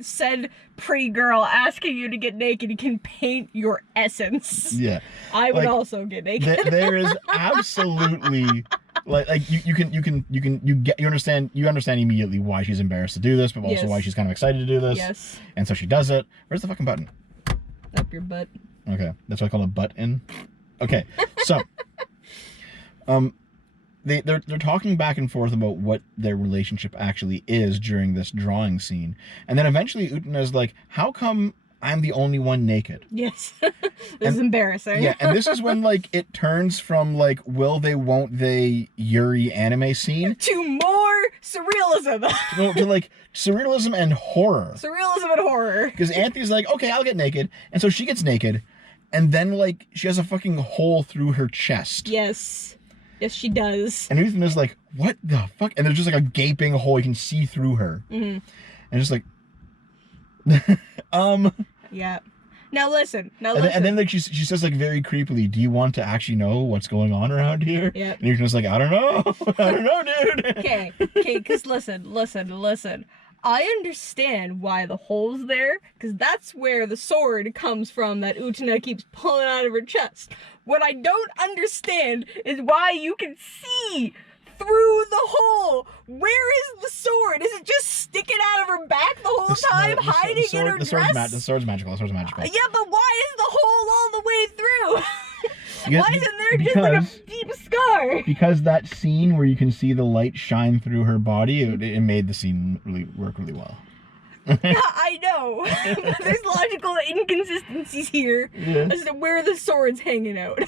said pretty girl asking you to get naked can paint your essence. Yeah. I would also get naked. There is absolutely like you understand immediately why she's embarrassed to do this, but also why she's kind of excited to do this. Yes. And so she does it. Where's the fucking button? Up your butt. Okay, that's what I call a butt-in. Okay, so they're talking back and forth about what their relationship actually is during this drawing scene, and then eventually Utena's like, "How come I'm the only one naked?" Yes. This is embarrassing. Yeah, and this is when like it turns from like will they won't they Yuri anime scene to more surrealism. to like surrealism and horror. Surrealism and horror. Because Anthony's like, okay, I'll get naked, and so she gets naked, and then like she has a fucking hole through her chest. Yes. Yes, she does. And Ethan is like, what the fuck? And there's just like a gaping hole you can see through her. And just like, Yeah. Now listen. And then like she says like very creepily, do you want to actually know what's going on around here? Yeah. And Ethan's like, I don't know, dude. Okay, because listen. I understand why the hole's there, because that's where the sword comes from that Utena keeps pulling out of her chest. What I don't understand is why you can see through the hole. Where is the sword? Is it just sticking out of her back the whole time, hiding in her dress? The sword's magical. Yeah, but why is the hole all the way through? Why isn't there just like a deep scar? Because that scene where you can see the light shine through her body, it made the scene work really well. I know. There's logical inconsistencies here as to where the sword's hanging out.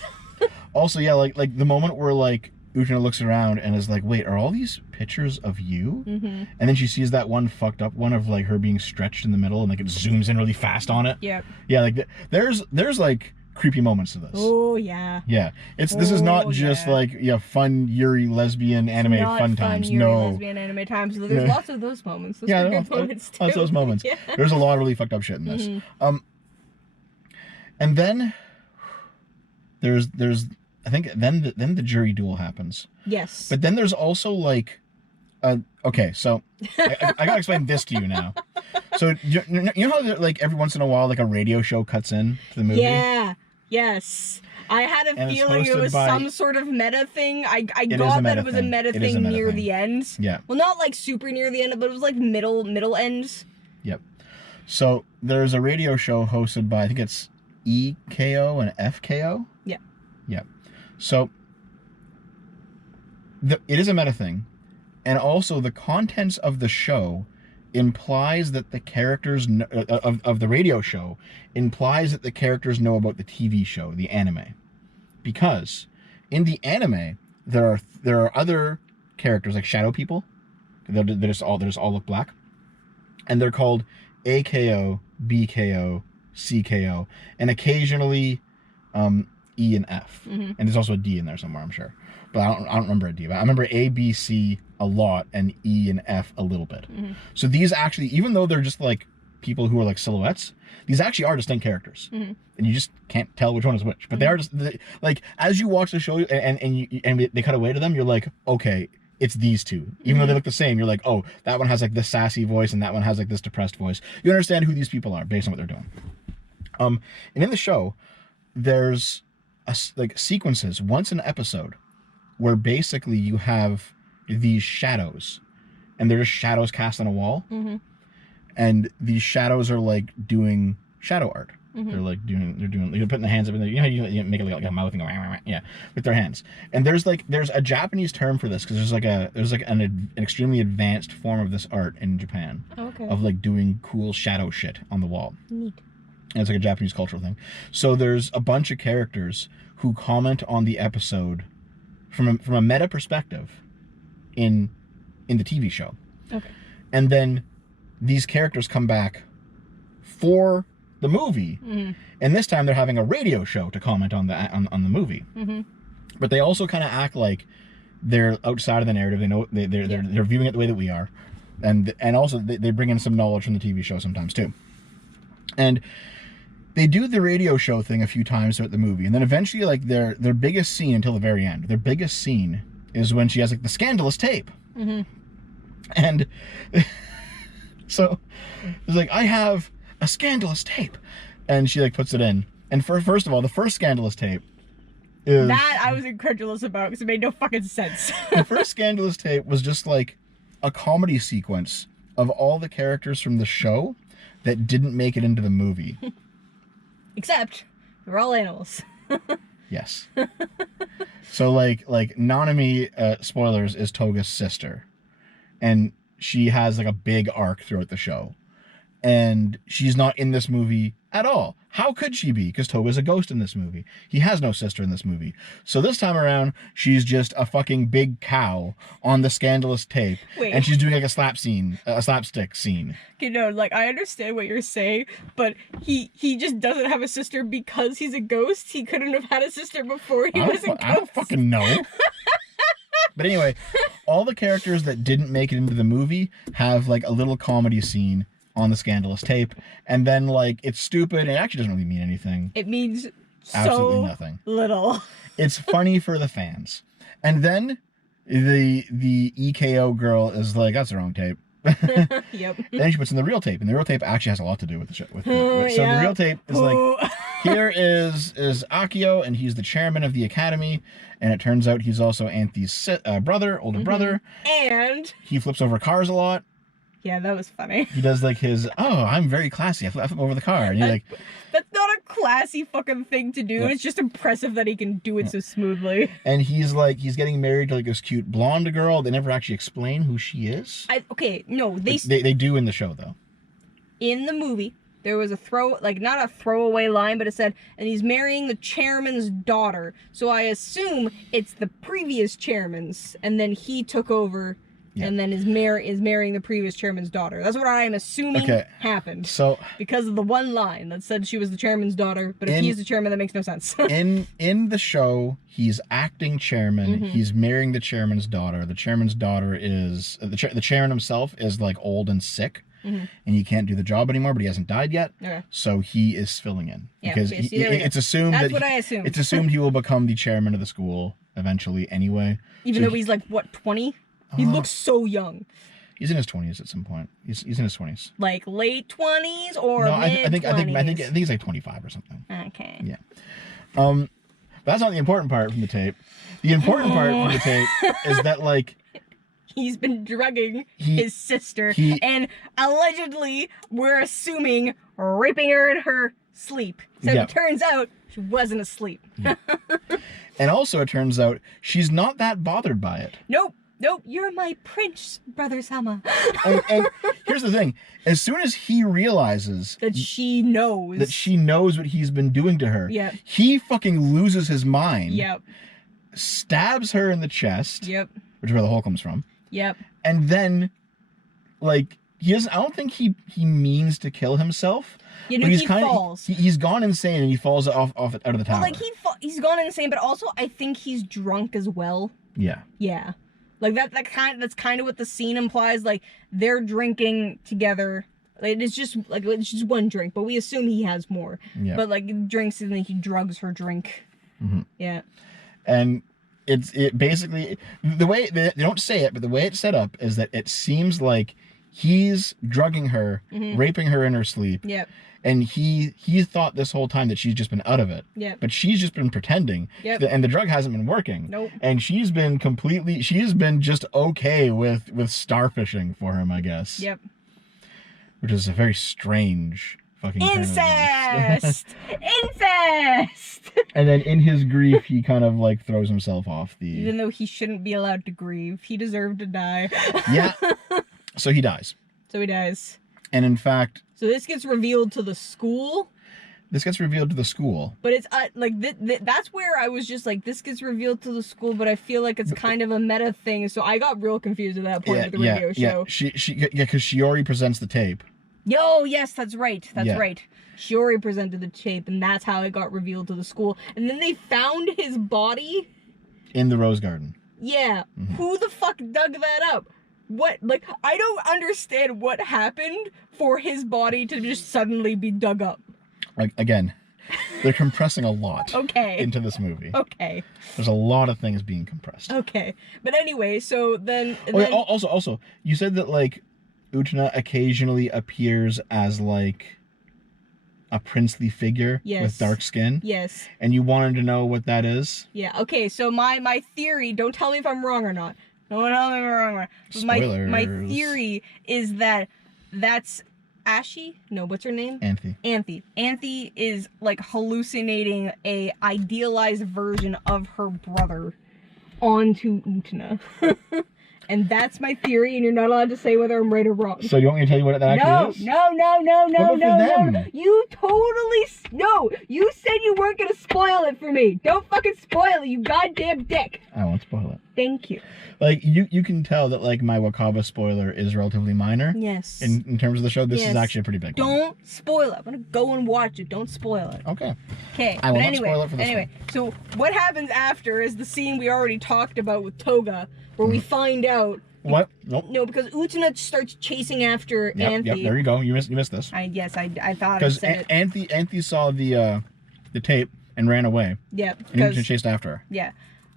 Also, yeah, like the moment where like Utena looks around and is like, wait, are all these pictures of you? And then she sees that one fucked up one of like her being stretched in the middle and like it zooms in really fast on it. Yep. Yeah, like there's like creepy moments to this. Oh yeah. Yeah. This is not just like fun Yuri lesbian anime fun times. Yuri no. lesbian anime times. There's lots of those moments. Those Yeah, good moments too. Lots of those moments. Yeah. There's a lot of really fucked up shit in this. And then there's I think then the jury duel happens. Yes. But then there's also like okay, so I gotta explain this to you now. So you know how like every once in a while like a radio show cuts in to the movie? Yeah. Yes. I had a feeling it was some sort of meta thing. I got that it was a meta thing near the end. Yeah. Well, not like super near the end, but it was like middle ends. Yep. So there's a radio show hosted by I think it's EKO and FKO. Yeah. Yeah. So it is a meta thing, and also the contents of the show implies that the characters of the radio show implies that the characters know about the TV show, the anime, because in the anime there are other characters like shadow people. They just all look black, and they're called AKO, BKO, CKO, and occasionally E and F, and there's also a D in there somewhere, I'm sure, but I don't remember a D. But I remember A, B, C a lot, and E and F a little bit. So these actually, even though they're just like people who are like silhouettes, these actually are distinct characters, and you just can't tell which one is which. But they are just like as you watch the show and they cut away to them, you're like, okay, it's these two. Even though they look the same, you're like, oh, that one has like this sassy voice and that one has like this depressed voice. You understand who these people are based on what they're doing. And in the show, there's like sequences once an episode where basically you have these shadows, and they're just shadows cast on a wall, and these shadows are like doing shadow art. They're putting the hands up in there. You know how you make it like a mouth and go, yeah, with their hands. And there's a Japanese term for this, because there's an extremely advanced form of this art in Japan. Okay. Of like doing cool shadow shit on the wall. Neat. And it's like a Japanese cultural thing. So there's a bunch of characters who comment on the episode from a meta perspective in the TV show. Okay. And then these characters come back for the movie, and this time they're having a radio show to comment on the movie. But they also kind of act like they're outside of the narrative. They know they're viewing it the way that we are, and also they bring in some knowledge from the TV show sometimes too. And they do the radio show thing a few times throughout the movie, and then eventually, like, their biggest scene until the very end, their biggest scene is when she has, like, the scandalous tape. Mm-hmm. And so it's like, I have a scandalous tape, and she, like, puts it in. And first of all, the first scandalous tape is... That I was incredulous about, because it made no fucking sense. The first scandalous tape was just, like, a comedy sequence of all the characters from the show that didn't make it into the movie. Except, they're all animals. Yes. So, like Naomi, spoilers, is Toga's sister. And she has, like, a big arc throughout the show. And she's not in this movie at all. How could she be? Because Toga's a ghost in this movie. He has no sister in this movie. So this time around, she's just a fucking big cow on the scandalous tape. Wait. And she's doing, like, a slapstick scene. Okay, no, like, I understand what you're saying, but he just doesn't have a sister because he's a ghost. He couldn't have had a sister before he was a ghost. I don't fucking know. But anyway, all the characters that didn't make it into the movie have, like, a little comedy scene on the scandalous tape, and then, like, it's stupid and it actually doesn't really mean anything. It means Absolutely so nothing. little. It's funny for the fans. And then the EKO girl is like, that's the wrong tape. Yep. Then she puts in the real tape, and the real tape actually has a lot to do with the show. So Yeah. the real tape is like, here is Akio, and he's the chairman of the academy, and it turns out he's also Anthony's brother, older brother. And He flips over cars a lot. yeah, that was funny. He does, like, his, oh, I'm very classy, I flip over the car, and you're like, That's not a classy fucking thing to do. Yeah. It's just impressive that he can do it so smoothly. and he's getting married to, like, this cute blonde girl. They never actually explain who she is. Okay, no, They do in the show, though. in the movie, there was not a throwaway line, but it said, and he's marrying the chairman's daughter. So I assume it's the previous chairman's, and then he took over, Yeah. and then is marrying the previous chairman's daughter. That's what I'm assuming happened. So Because of the one line that said she was the chairman's daughter, but if he's the chairman, that makes no sense. in the show, he's acting chairman. Mm-hmm. He's marrying the chairman's daughter. The chairman's daughter is the chairman himself is, like, old and sick, Mm-hmm. and he can't do the job anymore. But he hasn't died yet, Okay. so he is filling in Yeah, because okay, see, there we go. it's assumed That's that what I assumed. It's assumed he will become the chairman of the school eventually. Anyway, Even So though he's like, what, 20? He looks so young. he's in his 20s at some point. He's in his 20s. Like late 20s or No, mid 20s? I think he's like 25 or something. Okay. Yeah. But that's not the important part from the tape. The important part from the tape is that, like, He's been drugging his sister and allegedly, we're assuming, raping her in her sleep. So Yeah. it turns out she wasn't asleep. and also it turns out she's not that bothered by it. Nope, you're my prince, Brother Sama. And here's the thing: as soon as he realizes That she knows. what he's been doing to her, Yep. he fucking loses his mind. Yep, Stabs her in the chest, yep, which is where the hole comes from. yep. And then, like, he doesn't. I don't think he means to kill himself. You know, but he's he kind falls. of he's gone insane and he falls off out of the tower. Well, like, he's gone insane, but also I think he's drunk as well. Yeah. Yeah. Like, that's kind of what the scene implies. Like, they're drinking together. Like, it's just one drink, but we assume he has more. Yeah. But, like, drinks and then he drugs her drink. Mm-hmm. Yeah. And it basically, the way they don't say it, but the way it's set up is that it seems like he's drugging her, raping her in her sleep. Yep. And he thought this whole time that she's just been out of it. Yep. But she's just been pretending. Yep. And the drug hasn't been working. Nope. And she's been just okay with starfishing for him, I guess. Yep. Which is a very strange fucking turn of events. Incest! Incest! And then in his grief, he kind of, like, throws himself off the... Even though he shouldn't be allowed to grieve. He deserved to die. Yeah. So he dies. So he dies. And in fact... So this gets revealed to the school. This gets revealed to the school. But it's, like, that's where I was just like, this gets revealed to the school, but I feel like it's kind of a meta thing. So I got real confused at that point with the radio show. Yeah, because Shiori presents the tape. Yo, yes, that's right. That's Yeah. right. Shiori presented the tape, and that's how it got revealed to the school. And then they found his body. In the Rose Garden. Yeah. Who the fuck dug that up? What? Like, I don't understand what happened for his body to just suddenly be dug up. again, they're compressing a lot Okay. into this movie. Okay. There's a lot of things being compressed. Okay. But anyway, so then... Oh, yeah, also, you said that, like, Utena occasionally appears as, like, a princely figure with dark skin. Yes. And you wanted to know what that is? Yeah, okay, so my theory, don't tell me if I'm wrong or not. Don't tell me if I'm wrong or not. Spoilers. My theory is that that's Ashy? No, what's her name? Anthe. Anthe is like hallucinating a idealized version of her brother onto Utena. And that's my theory, and you're not allowed to say whether I'm right or wrong. So you want me to tell you what that actually is? No. them? You totally... No, you said you weren't going to spoil it for me. Don't fucking spoil it, you goddamn dick. I won't spoil it. Thank you. Like, you can tell that, like, my Wakaba spoiler is relatively minor. Yes. In terms of the show, this is actually a pretty big one. Don't spoil it. I'm going to go and watch it. Don't spoil it. Okay. Okay. I will not spoil it for this one. So what happens after is the scene we already talked about with Toga, where we find out... What? Nope. No, because Utena starts chasing after Anthe. Yep, there you go. You missed this. I thought I because said it. Anthe saw the tape and ran away. Yeah. And Utena chased after her. Yeah.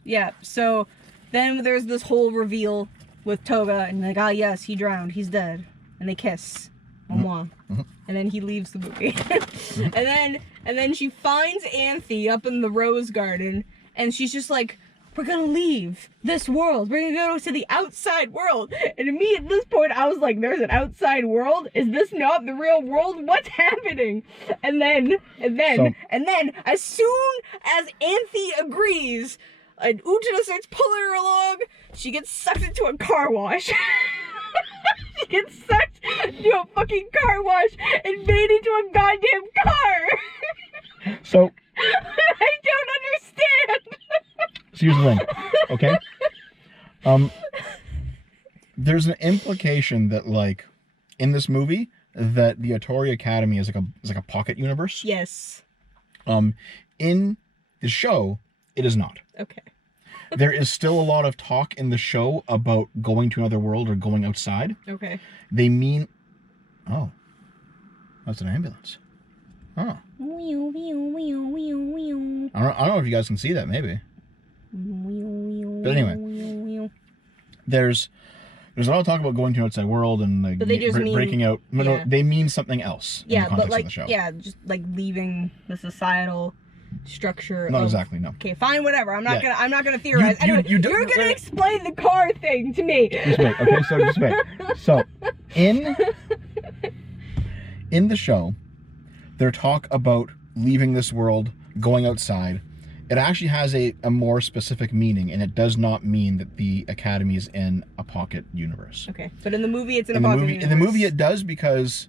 Yeah. So then there's this whole reveal with Toga, and like, ah, yes, he drowned. He's dead. And they kiss. And then he leaves the movie. and then she finds Anthe up in the rose garden, and she's just like, we're gonna leave this world. We're gonna go to the outside world. And to me, at this point, I was like, there's an outside world? Is this not the real world? What's happening? And then, as soon as Anthe agrees, and Utena starts pulling her along, she gets sucked into a car wash. She gets sucked into a fucking car wash and made into a goddamn car. So... I don't understand. So here's the thing, okay? There's an implication that, like, in this movie, that the Otori Academy is like a pocket universe. Yes. In the show, it is not. Okay. There is still a lot of talk in the show about going to another world or going outside. Okay. They mean... Oh. That's an ambulance. Oh. I don't know if you guys can see that, maybe. But anyway, there's a lot of talk about going to an outside world and like breaking out. No, they mean something else. Yeah, in the context but like, of the show. yeah, just like leaving the societal structure. Not exactly, no. Okay, fine, whatever. I'm not gonna theorize. Anyway, you're gonna explain the car thing to me. Just wait. Okay, so just wait. So in the show, their talk about leaving this world, going outside. It actually has a more specific meaning, and it does not mean that the Academy is in a pocket universe. Okay, but in the movie, it's in a pocket universe. In the movie, it does, because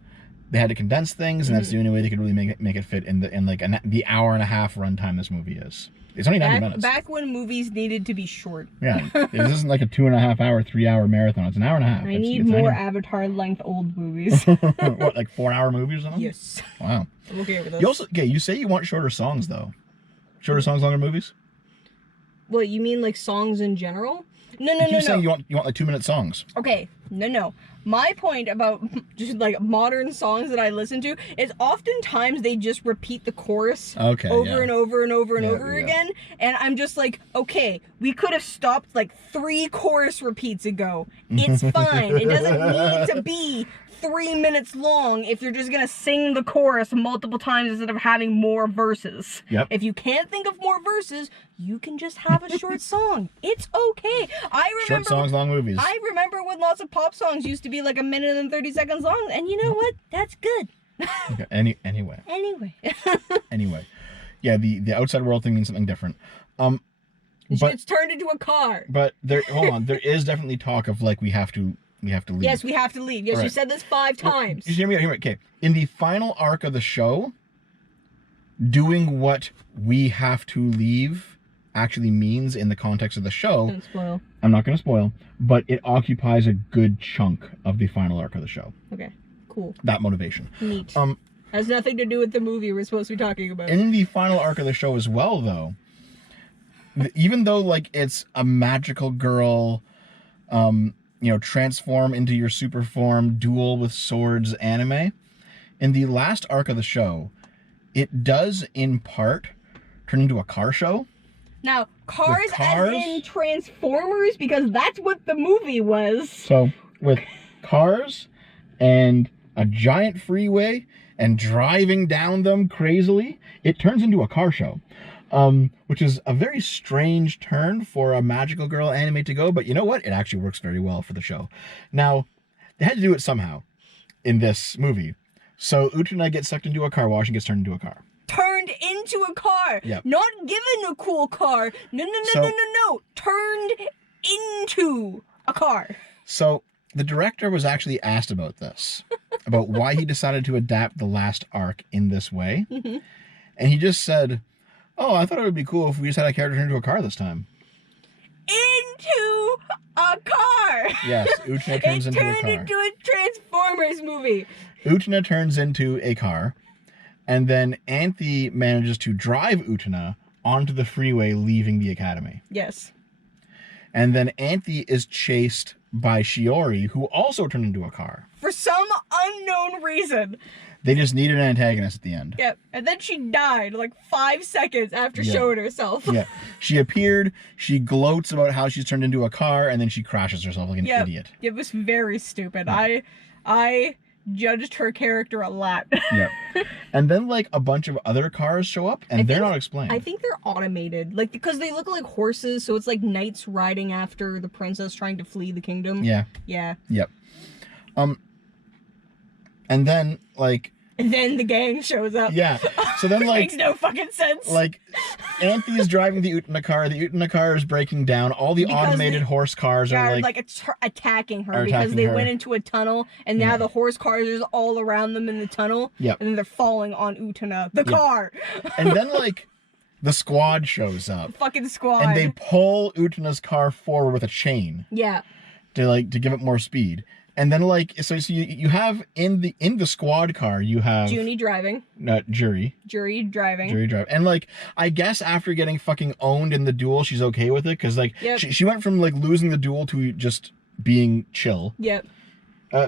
they had to condense things, and that's the only way they could really make it fit in the hour and a half runtime this movie is. It's only 90 minutes. Back when movies needed to be short. Yeah, this isn't like a 2.5 hour, 3 hour marathon. It's an hour and a half. I need more Avatar-length old movies. What, like 4 hour movies or something? Yes. Wow. I'm okay with this. You say you want shorter songs though. Shorter songs, longer movies? What, you mean like songs in general? No. You're saying you want like 2-minute songs. Okay, no. My point about just like modern songs that I listen to is oftentimes they just repeat the chorus over and over and over and over again. And I'm just like, okay, we could have stopped like 3 chorus repeats ago. It's fine. It doesn't need to be 3 minutes long if you're just gonna sing the chorus multiple times instead of having more verses. Yep. If you can't think of more verses, you can just have a short song. It's okay. Short songs, long movies. I remember when lots of pop songs used to be like 1 minute and 30 seconds long, and you know what? That's good. Okay. Anyway. Anyway. Yeah, the outside world thing means something different. It's turned into a car. But hold on, there is definitely talk of like we have to leave. Yes, we have to leave. Yes, right. You said this 5 times. Hear me. Okay. In the final arc of the show, doing what we have to leave actually means in the context of the show. Don't spoil. I'm not going to spoil, but it occupies a good chunk of the final arc of the show. Okay, cool. That motivation. Neat. Has nothing to do with the movie we're supposed to be talking about. In the final arc of the show as well, though, even though like it's a magical girl, transform into your super form, duel with swords anime, in the last arc of the show, it does in part turn into a car show. Now, cars cars? as in Transformers, because that's what the movie was. So with cars and a giant freeway and driving down them crazily, it turns into a car show. Which is a very strange turn for a magical girl anime to go, but you know what? It actually works very well for the show. Now, they had to do it somehow in this movie. So Utena gets sucked into a car wash and gets turned into a car. Turned into a car. Yep. Not given a cool car. No. Turned into a car. So the director was actually asked about this, about why he decided to adapt the last arc in this way. Mm-hmm. And he just said, oh, I thought it would be cool if we just had a character turn into a car this time. Into a car. Yes, Utena turns into a car. It turned into a Transformers movie. Utena turns into a car, and then Anthe manages to drive Utena onto the freeway, leaving the academy. Yes. And then Anthe is chased by Shiori, who also turned into a car. For some unknown reason. They just needed an antagonist at the end. Yep. And then she died like 5 seconds after Yeah. showing herself. Yeah. She appeared, she gloats about how she's turned into a car, and then she crashes herself like an idiot. It was very stupid. I judged her character a lot. Yeah. And then like a bunch of other cars show up, and they're not explained. I think they're automated. Like, because they look like horses, so it's like knights riding after the princess trying to flee the kingdom. Yeah. Yeah. Yep. And then like And then the gang shows up. yeah. So then like Makes no fucking sense. like Anthe is driving the Utena car. The Utena car is breaking down. All the Because automated horse cars They are are like attacking her are because attacking they her. went into a tunnel and now Yeah. the horse cars are all around them in the tunnel. Yep. And then they're falling on Utena, the car. And then like the squad shows up. Fucking squad. And they pull Utena's car forward with a chain Yeah. to give it more speed. And then like so you have in the squad car you have Junie driving. Jury driving. drive. And like I guess after getting fucking owned in the duel, she's okay with it because like Yep. she went from like losing the duel to just being chill. Yep.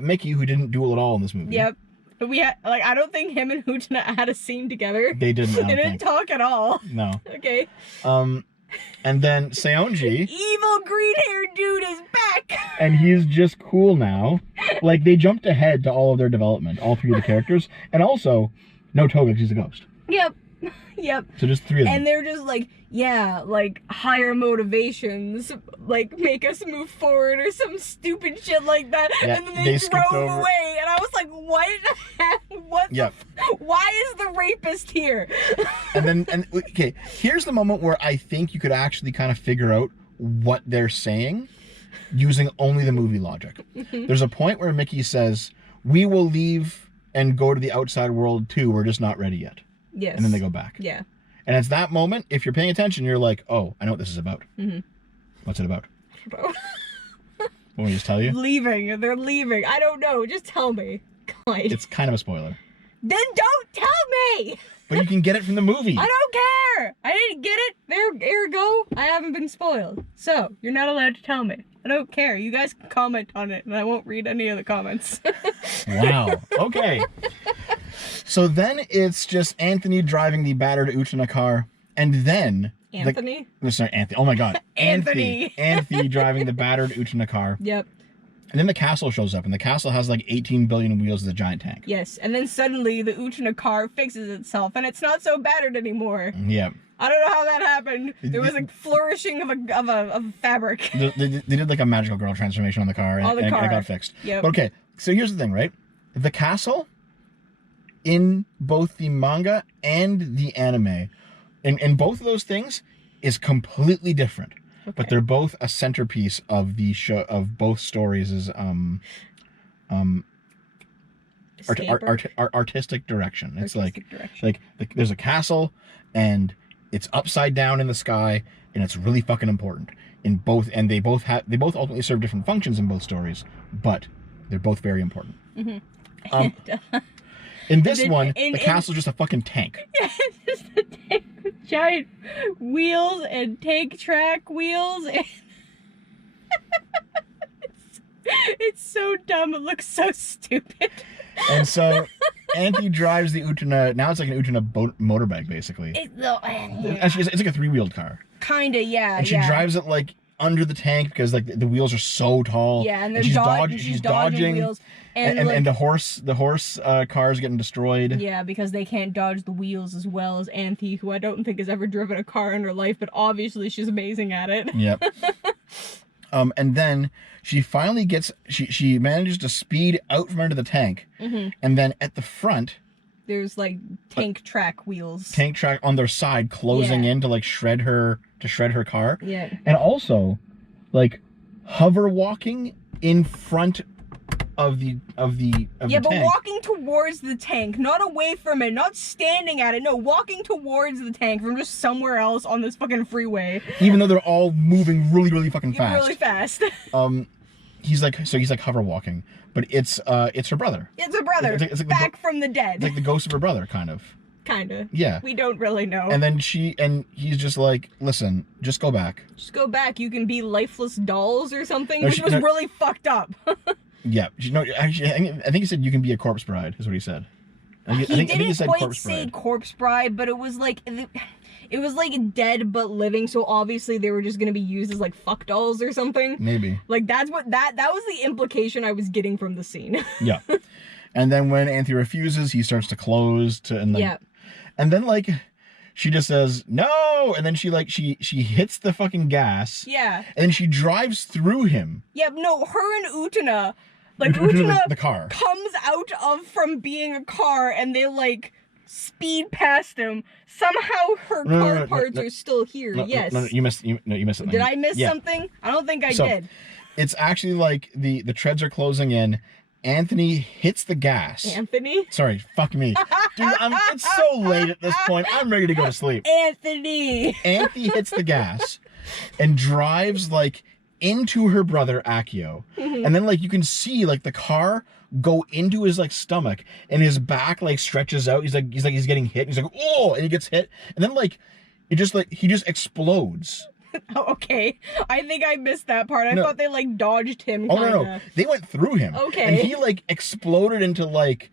Mickey, who didn't duel at all in this movie. Yep. But we had I don't think him and Utena had a scene together. They didn't. I don't They didn't think. talk at all. No. Okay. And then Seonji, Evil green haired dude is back. and he's just cool now. Like they jumped ahead to all of their development, all three of the characters, and also no Toga, 'cause he's a ghost. Yep. Yep. So just three of them. And they're just like, yeah, like higher motivations, like make us move forward or some stupid shit like that. Yeah, and then they they drove skipped over- away, and I was like, what? What? Yep. Why is the rapist here? And okay, here's the moment where I think you could actually kind of figure out what they're saying using only the movie logic. There's a point where Mickey says, "We will leave and go to the outside world too. We're just not ready yet." Yes. And then they go back. Yeah. And it's that moment, if you're paying attention, you're like, "Oh, I know what this is about." What's it about? Want me to just tell you? Leaving. They're leaving. I don't know. Just tell me. God. It's kind of a spoiler. Then don't tell me. But you can get it from the movie. I don't care. I didn't get it. There you go. I haven't been spoiled. So, you're not allowed to tell me. I don't care. You guys can comment on it, and I won't read any of the comments. Wow. Okay. So then it's just Anthony driving the battered Utena car, and then... Anthony? Sorry, Anthony. Oh my god. Anthony. Anthony driving the battered Utena car. Yep. And then the castle shows up, and the castle has like 18 billion wheels as a giant tank. Yes, and then suddenly the Utena car fixes itself, and it's not so battered anymore. Yeah. I don't know how that happened. There was a flourishing of a fabric. They did like a magical girl transformation on the car, and, On the and car. it got fixed. Yep. But okay, so here's the thing, right? The castle in both the manga and the anime, in both of those things, is completely different. Okay. But they're both a centerpiece of the show, of both stories' artistic direction. It's Artistic direction. there's a castle and it's upside down in the sky, and it's really fucking important in both, and they both ultimately serve different functions in both stories, but they're both very important. In this one, the castle's just a fucking tank. Yeah, it's just a tank with giant wheels and tank track wheels. And it's so dumb. It looks so stupid. And so Auntie drives the Utena. Now it's like an Utena motorbike, basically. Actually, it's like a 3-wheeled car. Kinda, yeah. And she drives it like under the tank because like the wheels are so tall. Yeah, and she's dodging wheels. And the horse cars getting destroyed. Yeah, because they can't dodge the wheels as well as Auntie, who I don't think has ever driven a car in her life, but obviously she's amazing at it. Yep. And then she finally she manages to speed out from under the tank, and then at the front, there's like tank track wheels. Tank track on their side closing in to like shred her car. Yeah. And also, like, hover walking in front of the but tank. walking towards the tank, not away from it, not standing at it. No, walking towards the tank from just somewhere else on this fucking freeway. Even though they're all moving really, really fucking fast. Really fast. He's like hover walking, but it's her brother. It's her brother. It's like back from the dead. It's like the ghost of her brother, kind of. Kinda. Yeah. We don't really know. And then he's just like, listen, just go back. Just go back. You can be lifeless dolls or something, which was really fucked up. Yeah. Actually, I think he said you can be a corpse bride, is what he said. He didn't quite say corpse bride, but it was like dead but living, so obviously they were just gonna be used as like fuck dolls or something. Maybe. Like that's what that was the implication I was getting from the scene. Yeah. And then when Auntie refuses, he starts to close and then like she just says no, and then she hits the fucking gas. Yeah. And then she drives through him. Yeah, no, her and Utena, like Utena the car comes out from being a car, and they like speed past him. Somehow her car parts are still here. Yes. No, you missed something. Did I miss something? I don't think I did. It's actually like the treads are closing in. Anthony hits the gas. Anthony? Sorry, fuck me. Dude, it's so late at this point. I'm ready to go to sleep. Anthony hits the gas and drives like into her brother Akio. And then like you can see like the car go into his like stomach, and his back like stretches out. He's getting hit. He's like, oh, and he gets hit. And then like he just explodes. Oh, okay. I think I missed that part. I thought they like dodged him. Oh no. They went through him. Okay. And he like exploded into like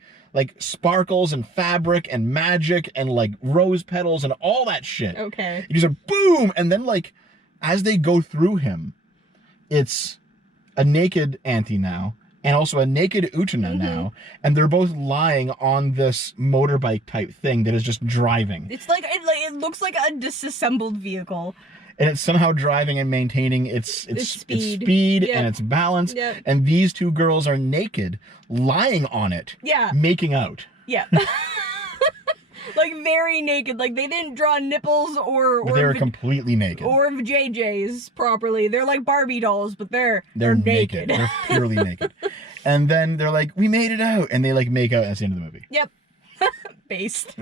sparkles and fabric and magic and like rose petals and all that shit. Okay. He just a boom, and then like as they go through him, it's a naked Auntie now and also a naked Utena now, and they're both lying on this motorbike type thing that is just driving. It's like it looks like a disassembled vehicle. And it's somehow driving and maintaining its speed and its balance. Yep. And these two girls are naked, lying on it, making out. Yeah. Like very naked. Like they didn't draw nipples or they were completely naked. Or JJs properly. They're like Barbie dolls, but they're naked. They're purely naked. And then they're like, we made it out. And they like make out at the end of the movie. Yep. Based.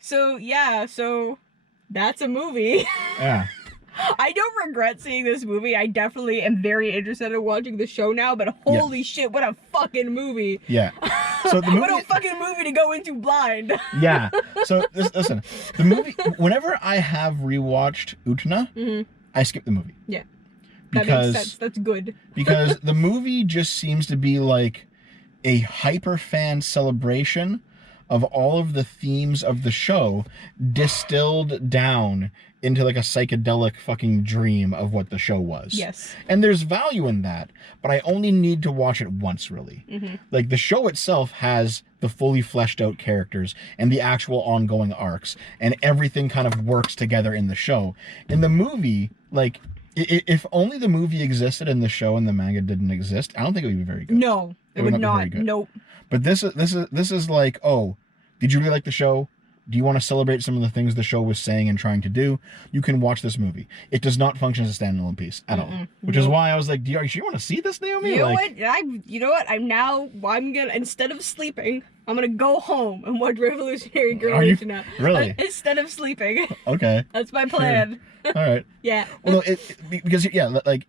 So that's a movie. Yeah. I don't regret seeing this movie. I definitely am very interested in watching the show now, but holy shit, what a fucking movie. Yeah. So the movie, what a fucking movie to go into blind. Yeah. So listen, the movie, whenever I have rewatched Utena, I skip the movie. Yeah. That makes sense. That's good. Because the movie just seems to be like a hyper fan celebration of all of the themes of the show distilled down into like a psychedelic fucking dream of what the show was. Yes. And there's value in that, but I only need to watch it once, really. Like the show itself has the fully fleshed out characters and the actual ongoing arcs, and everything kind of works together in the show. In the movie, like if only the movie existed and the show and the manga didn't exist, I don't think it would be very good. No, it would not. Be very good. Nope. But this is like, oh, did you really like the show? Do you want to celebrate some of the things the show was saying and trying to do? You can watch this movie. It does not function as a standalone piece at all. Which is why I was like, are you sure you want to see this, Naomi? You know what? I'm gonna, instead of sleeping, I'm gonna go home and watch Revolutionary Girl Utena. Really? Instead of sleeping. Okay. That's my plan. Sure. All right. Yeah. Well, no, because like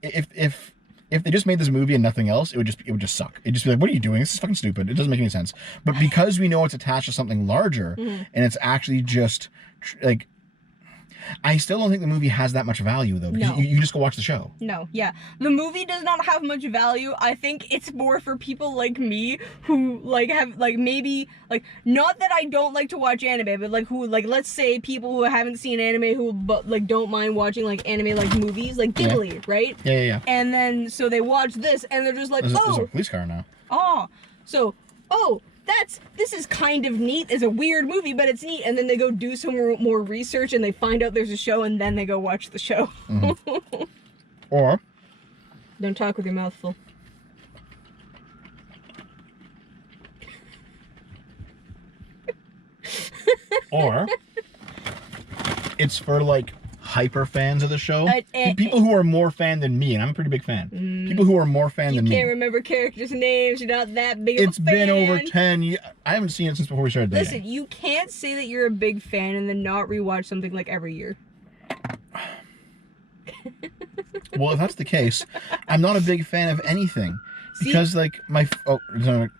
if they just made this movie and nothing else, it would just suck. It'd just be like, what are you doing? This is fucking stupid. It doesn't make any sense. But because we know it's attached to something larger, and it's actually just like, I still don't think the movie has that much value though. Because No. you just go watch the show. No, yeah. The movie does not have much value. I think it's more for people like me who like have like maybe like not that I don't like to watch anime, but like who like let's say people who haven't seen anime who but like don't mind watching like anime like movies like Ghibli, right? Yeah. And then so they watch this and they're just like, There's oh, a police car now. This is kind of neat. It's a weird movie, but it's neat. And then they go do some more research and they find out there's a show and then they go watch the show. Mm-hmm. Or Don't talk with your mouth full. or it's for like hyper fans of the show. And People who are more fan than me, and I'm a pretty big fan. People who are more fan you than can't me. remember characters' names. You're not that big of a fan. It's been over 10 years. I haven't seen it since before we started dating. Listen, you can't say that you're a big fan and then not rewatch something like every year. Well, if that's the case, I'm not a big fan of anything. See? Because, like,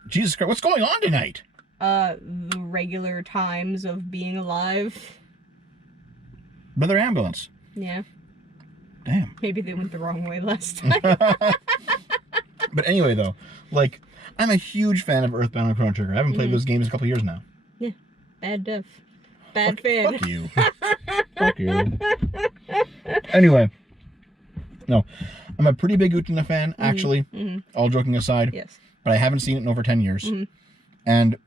Jesus Christ, what's going on tonight? The regular times of being alive. Another ambulance. Yeah. Damn. Maybe they went the wrong way last time. But anyway, though, like, I'm a huge fan of Earthbound and Chrono Trigger. I haven't played those games in a couple years now. Yeah. Bad dev. Bad fan. Fuck you. Fuck you. Anyway. No. I'm a pretty big Utena fan, actually. All joking aside. Yes. But I haven't seen it in over 10 years. And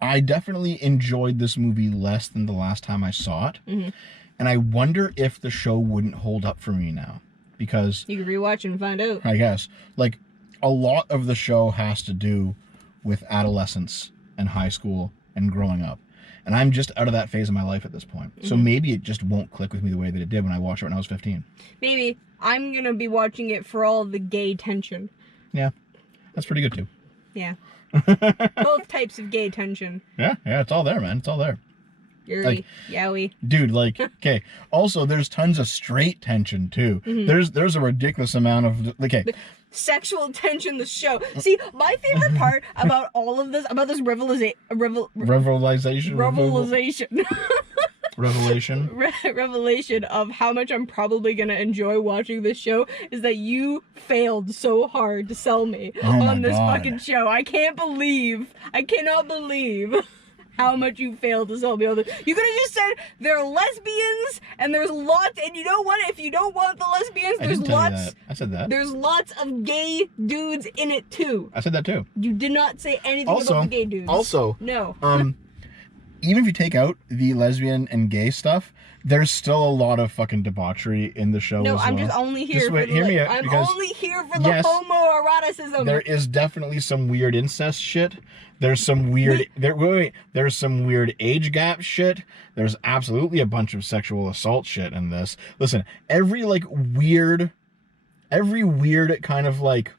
I definitely enjoyed this movie less than the last time I saw it. And I wonder if the show wouldn't hold up for me now. Because You can rewatch and find out. I guess, like, a lot of the show has to do with adolescence and high school and growing up. And I'm just out of that phase of my life at this point. So maybe it just won't click with me the way that it did when I watched it when I was 15. Maybe. I'm gonna be watching it for all the gay tension. Yeah, that's pretty good too. Yeah. Both types of gay tension. Yeah, it's all there, man. It's all there. Yuri, Like- yowie. Dude, like, okay. Also, there's tons of straight tension too. There's a ridiculous amount of, okay. Sexual tension, the show. See, my favorite part about all of this, about this revelation, revelation of how much I'm probably gonna enjoy watching this show is that you failed so hard to sell me on this fucking show. I cannot believe how much you failed to sell me on this. You could have just said there are lesbians and there's lots, and you know what? If you don't want the lesbians, I there's didn't tell you lots. that. I said that. There's lots of gay dudes in it too. I said that too. You did not say anything Also, about the gay dudes. Also, No. even if you take out the lesbian and gay stuff, there's still a lot of fucking debauchery in the show. No, as I'm well. just only here Just for wait, the hear me out, I'm because only here for the yes, homoeroticism. there is definitely some weird incest shit. There's some weird there's some weird age gap shit. There's absolutely a bunch of sexual assault shit in this. Listen, every weird kind of like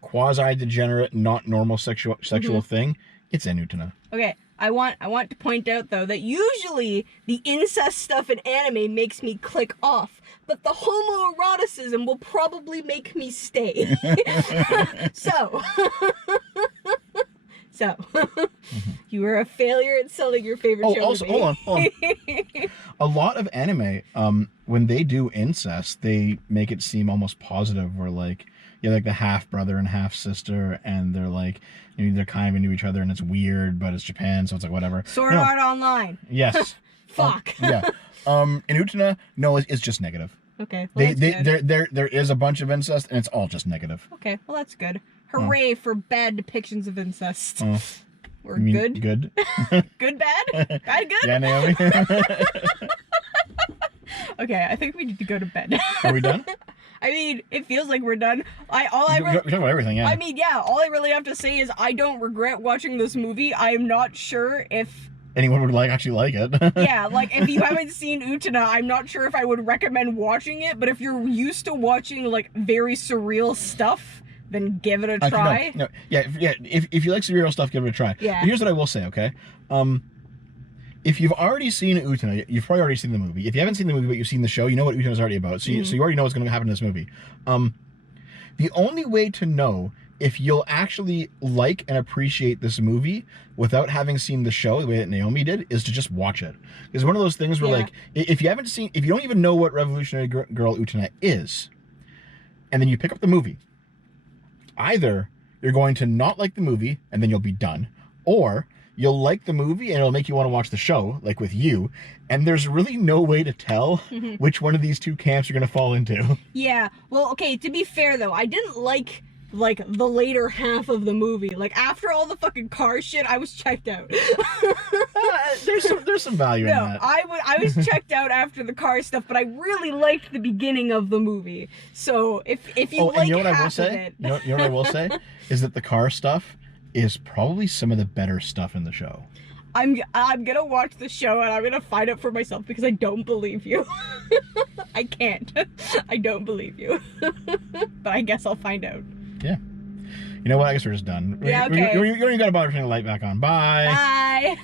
quasi degenerate, not normal sexual thing, it's in Utena. Okay, I want to point out though that usually the incest stuff in anime makes me click off, but the homoeroticism will probably make me stay. So, you are a failure at selling your favorite show. Also, hold on. A lot of anime, when they do incest, they make it seem almost positive, where like, yeah, like the half brother and half sister, and they're like, they're kind of into each other, and it's weird, but it's Japan, so it's like whatever. Sword Art Online. Yes. Fuck. Yeah. In Utena, no, it's just negative. Okay. Well, There is a bunch of incest, and it's all just negative. Okay, well that's good. Hooray for bad depictions of incest. Or You mean good? Good. Good, bad? Bad, good? Yeah, Naomi. Okay, I think we need to go to bed. Are we done? I mean, it feels like we're done. We're talking about everything, yeah. I mean, yeah, all I really have to say is I don't regret watching this movie. I am not sure if... anyone would actually like it. Yeah, like, if you haven't seen Utena, I'm not sure if I would recommend watching it, but if you're used to watching, like, very surreal stuff, then give it a try. No, yeah, if you like surreal stuff, give it a try. Yeah. But here's what I will say, okay? If you've already seen Utena, you've probably already seen the movie. If you haven't seen the movie, but you've seen the show, you know what Utena's already about. So you already know what's going to happen in this movie. The only way to know if you'll actually like and appreciate this movie without having seen the show the way that Naomi did, is to just watch it. It's one of those things where, like, if you don't even know what Revolutionary Girl Utena is, and then you pick up the movie, either you're going to not like the movie and then you'll be done, or you'll like the movie and it'll make you want to watch the show, like with you, and there's really no way to tell which one of these two camps you're going to fall into. Yeah. Well, okay, to be fair though, I didn't like the later half of the movie. Like, after all the fucking car shit, I was checked out. There's some value in that. I was checked out after the car stuff, but I really liked the beginning of the movie. So if you like, and you know what I will half say? of it, You know what I will say is that the car stuff is probably some of the better stuff in the show. I'm gonna watch the show and I'm gonna find out for myself, because I don't believe you. I can't. I don't believe you. But I guess I'll find out. Yeah. You know what? I guess we're just done. Yeah, okay. You already got to turn the light back on. Bye. Bye.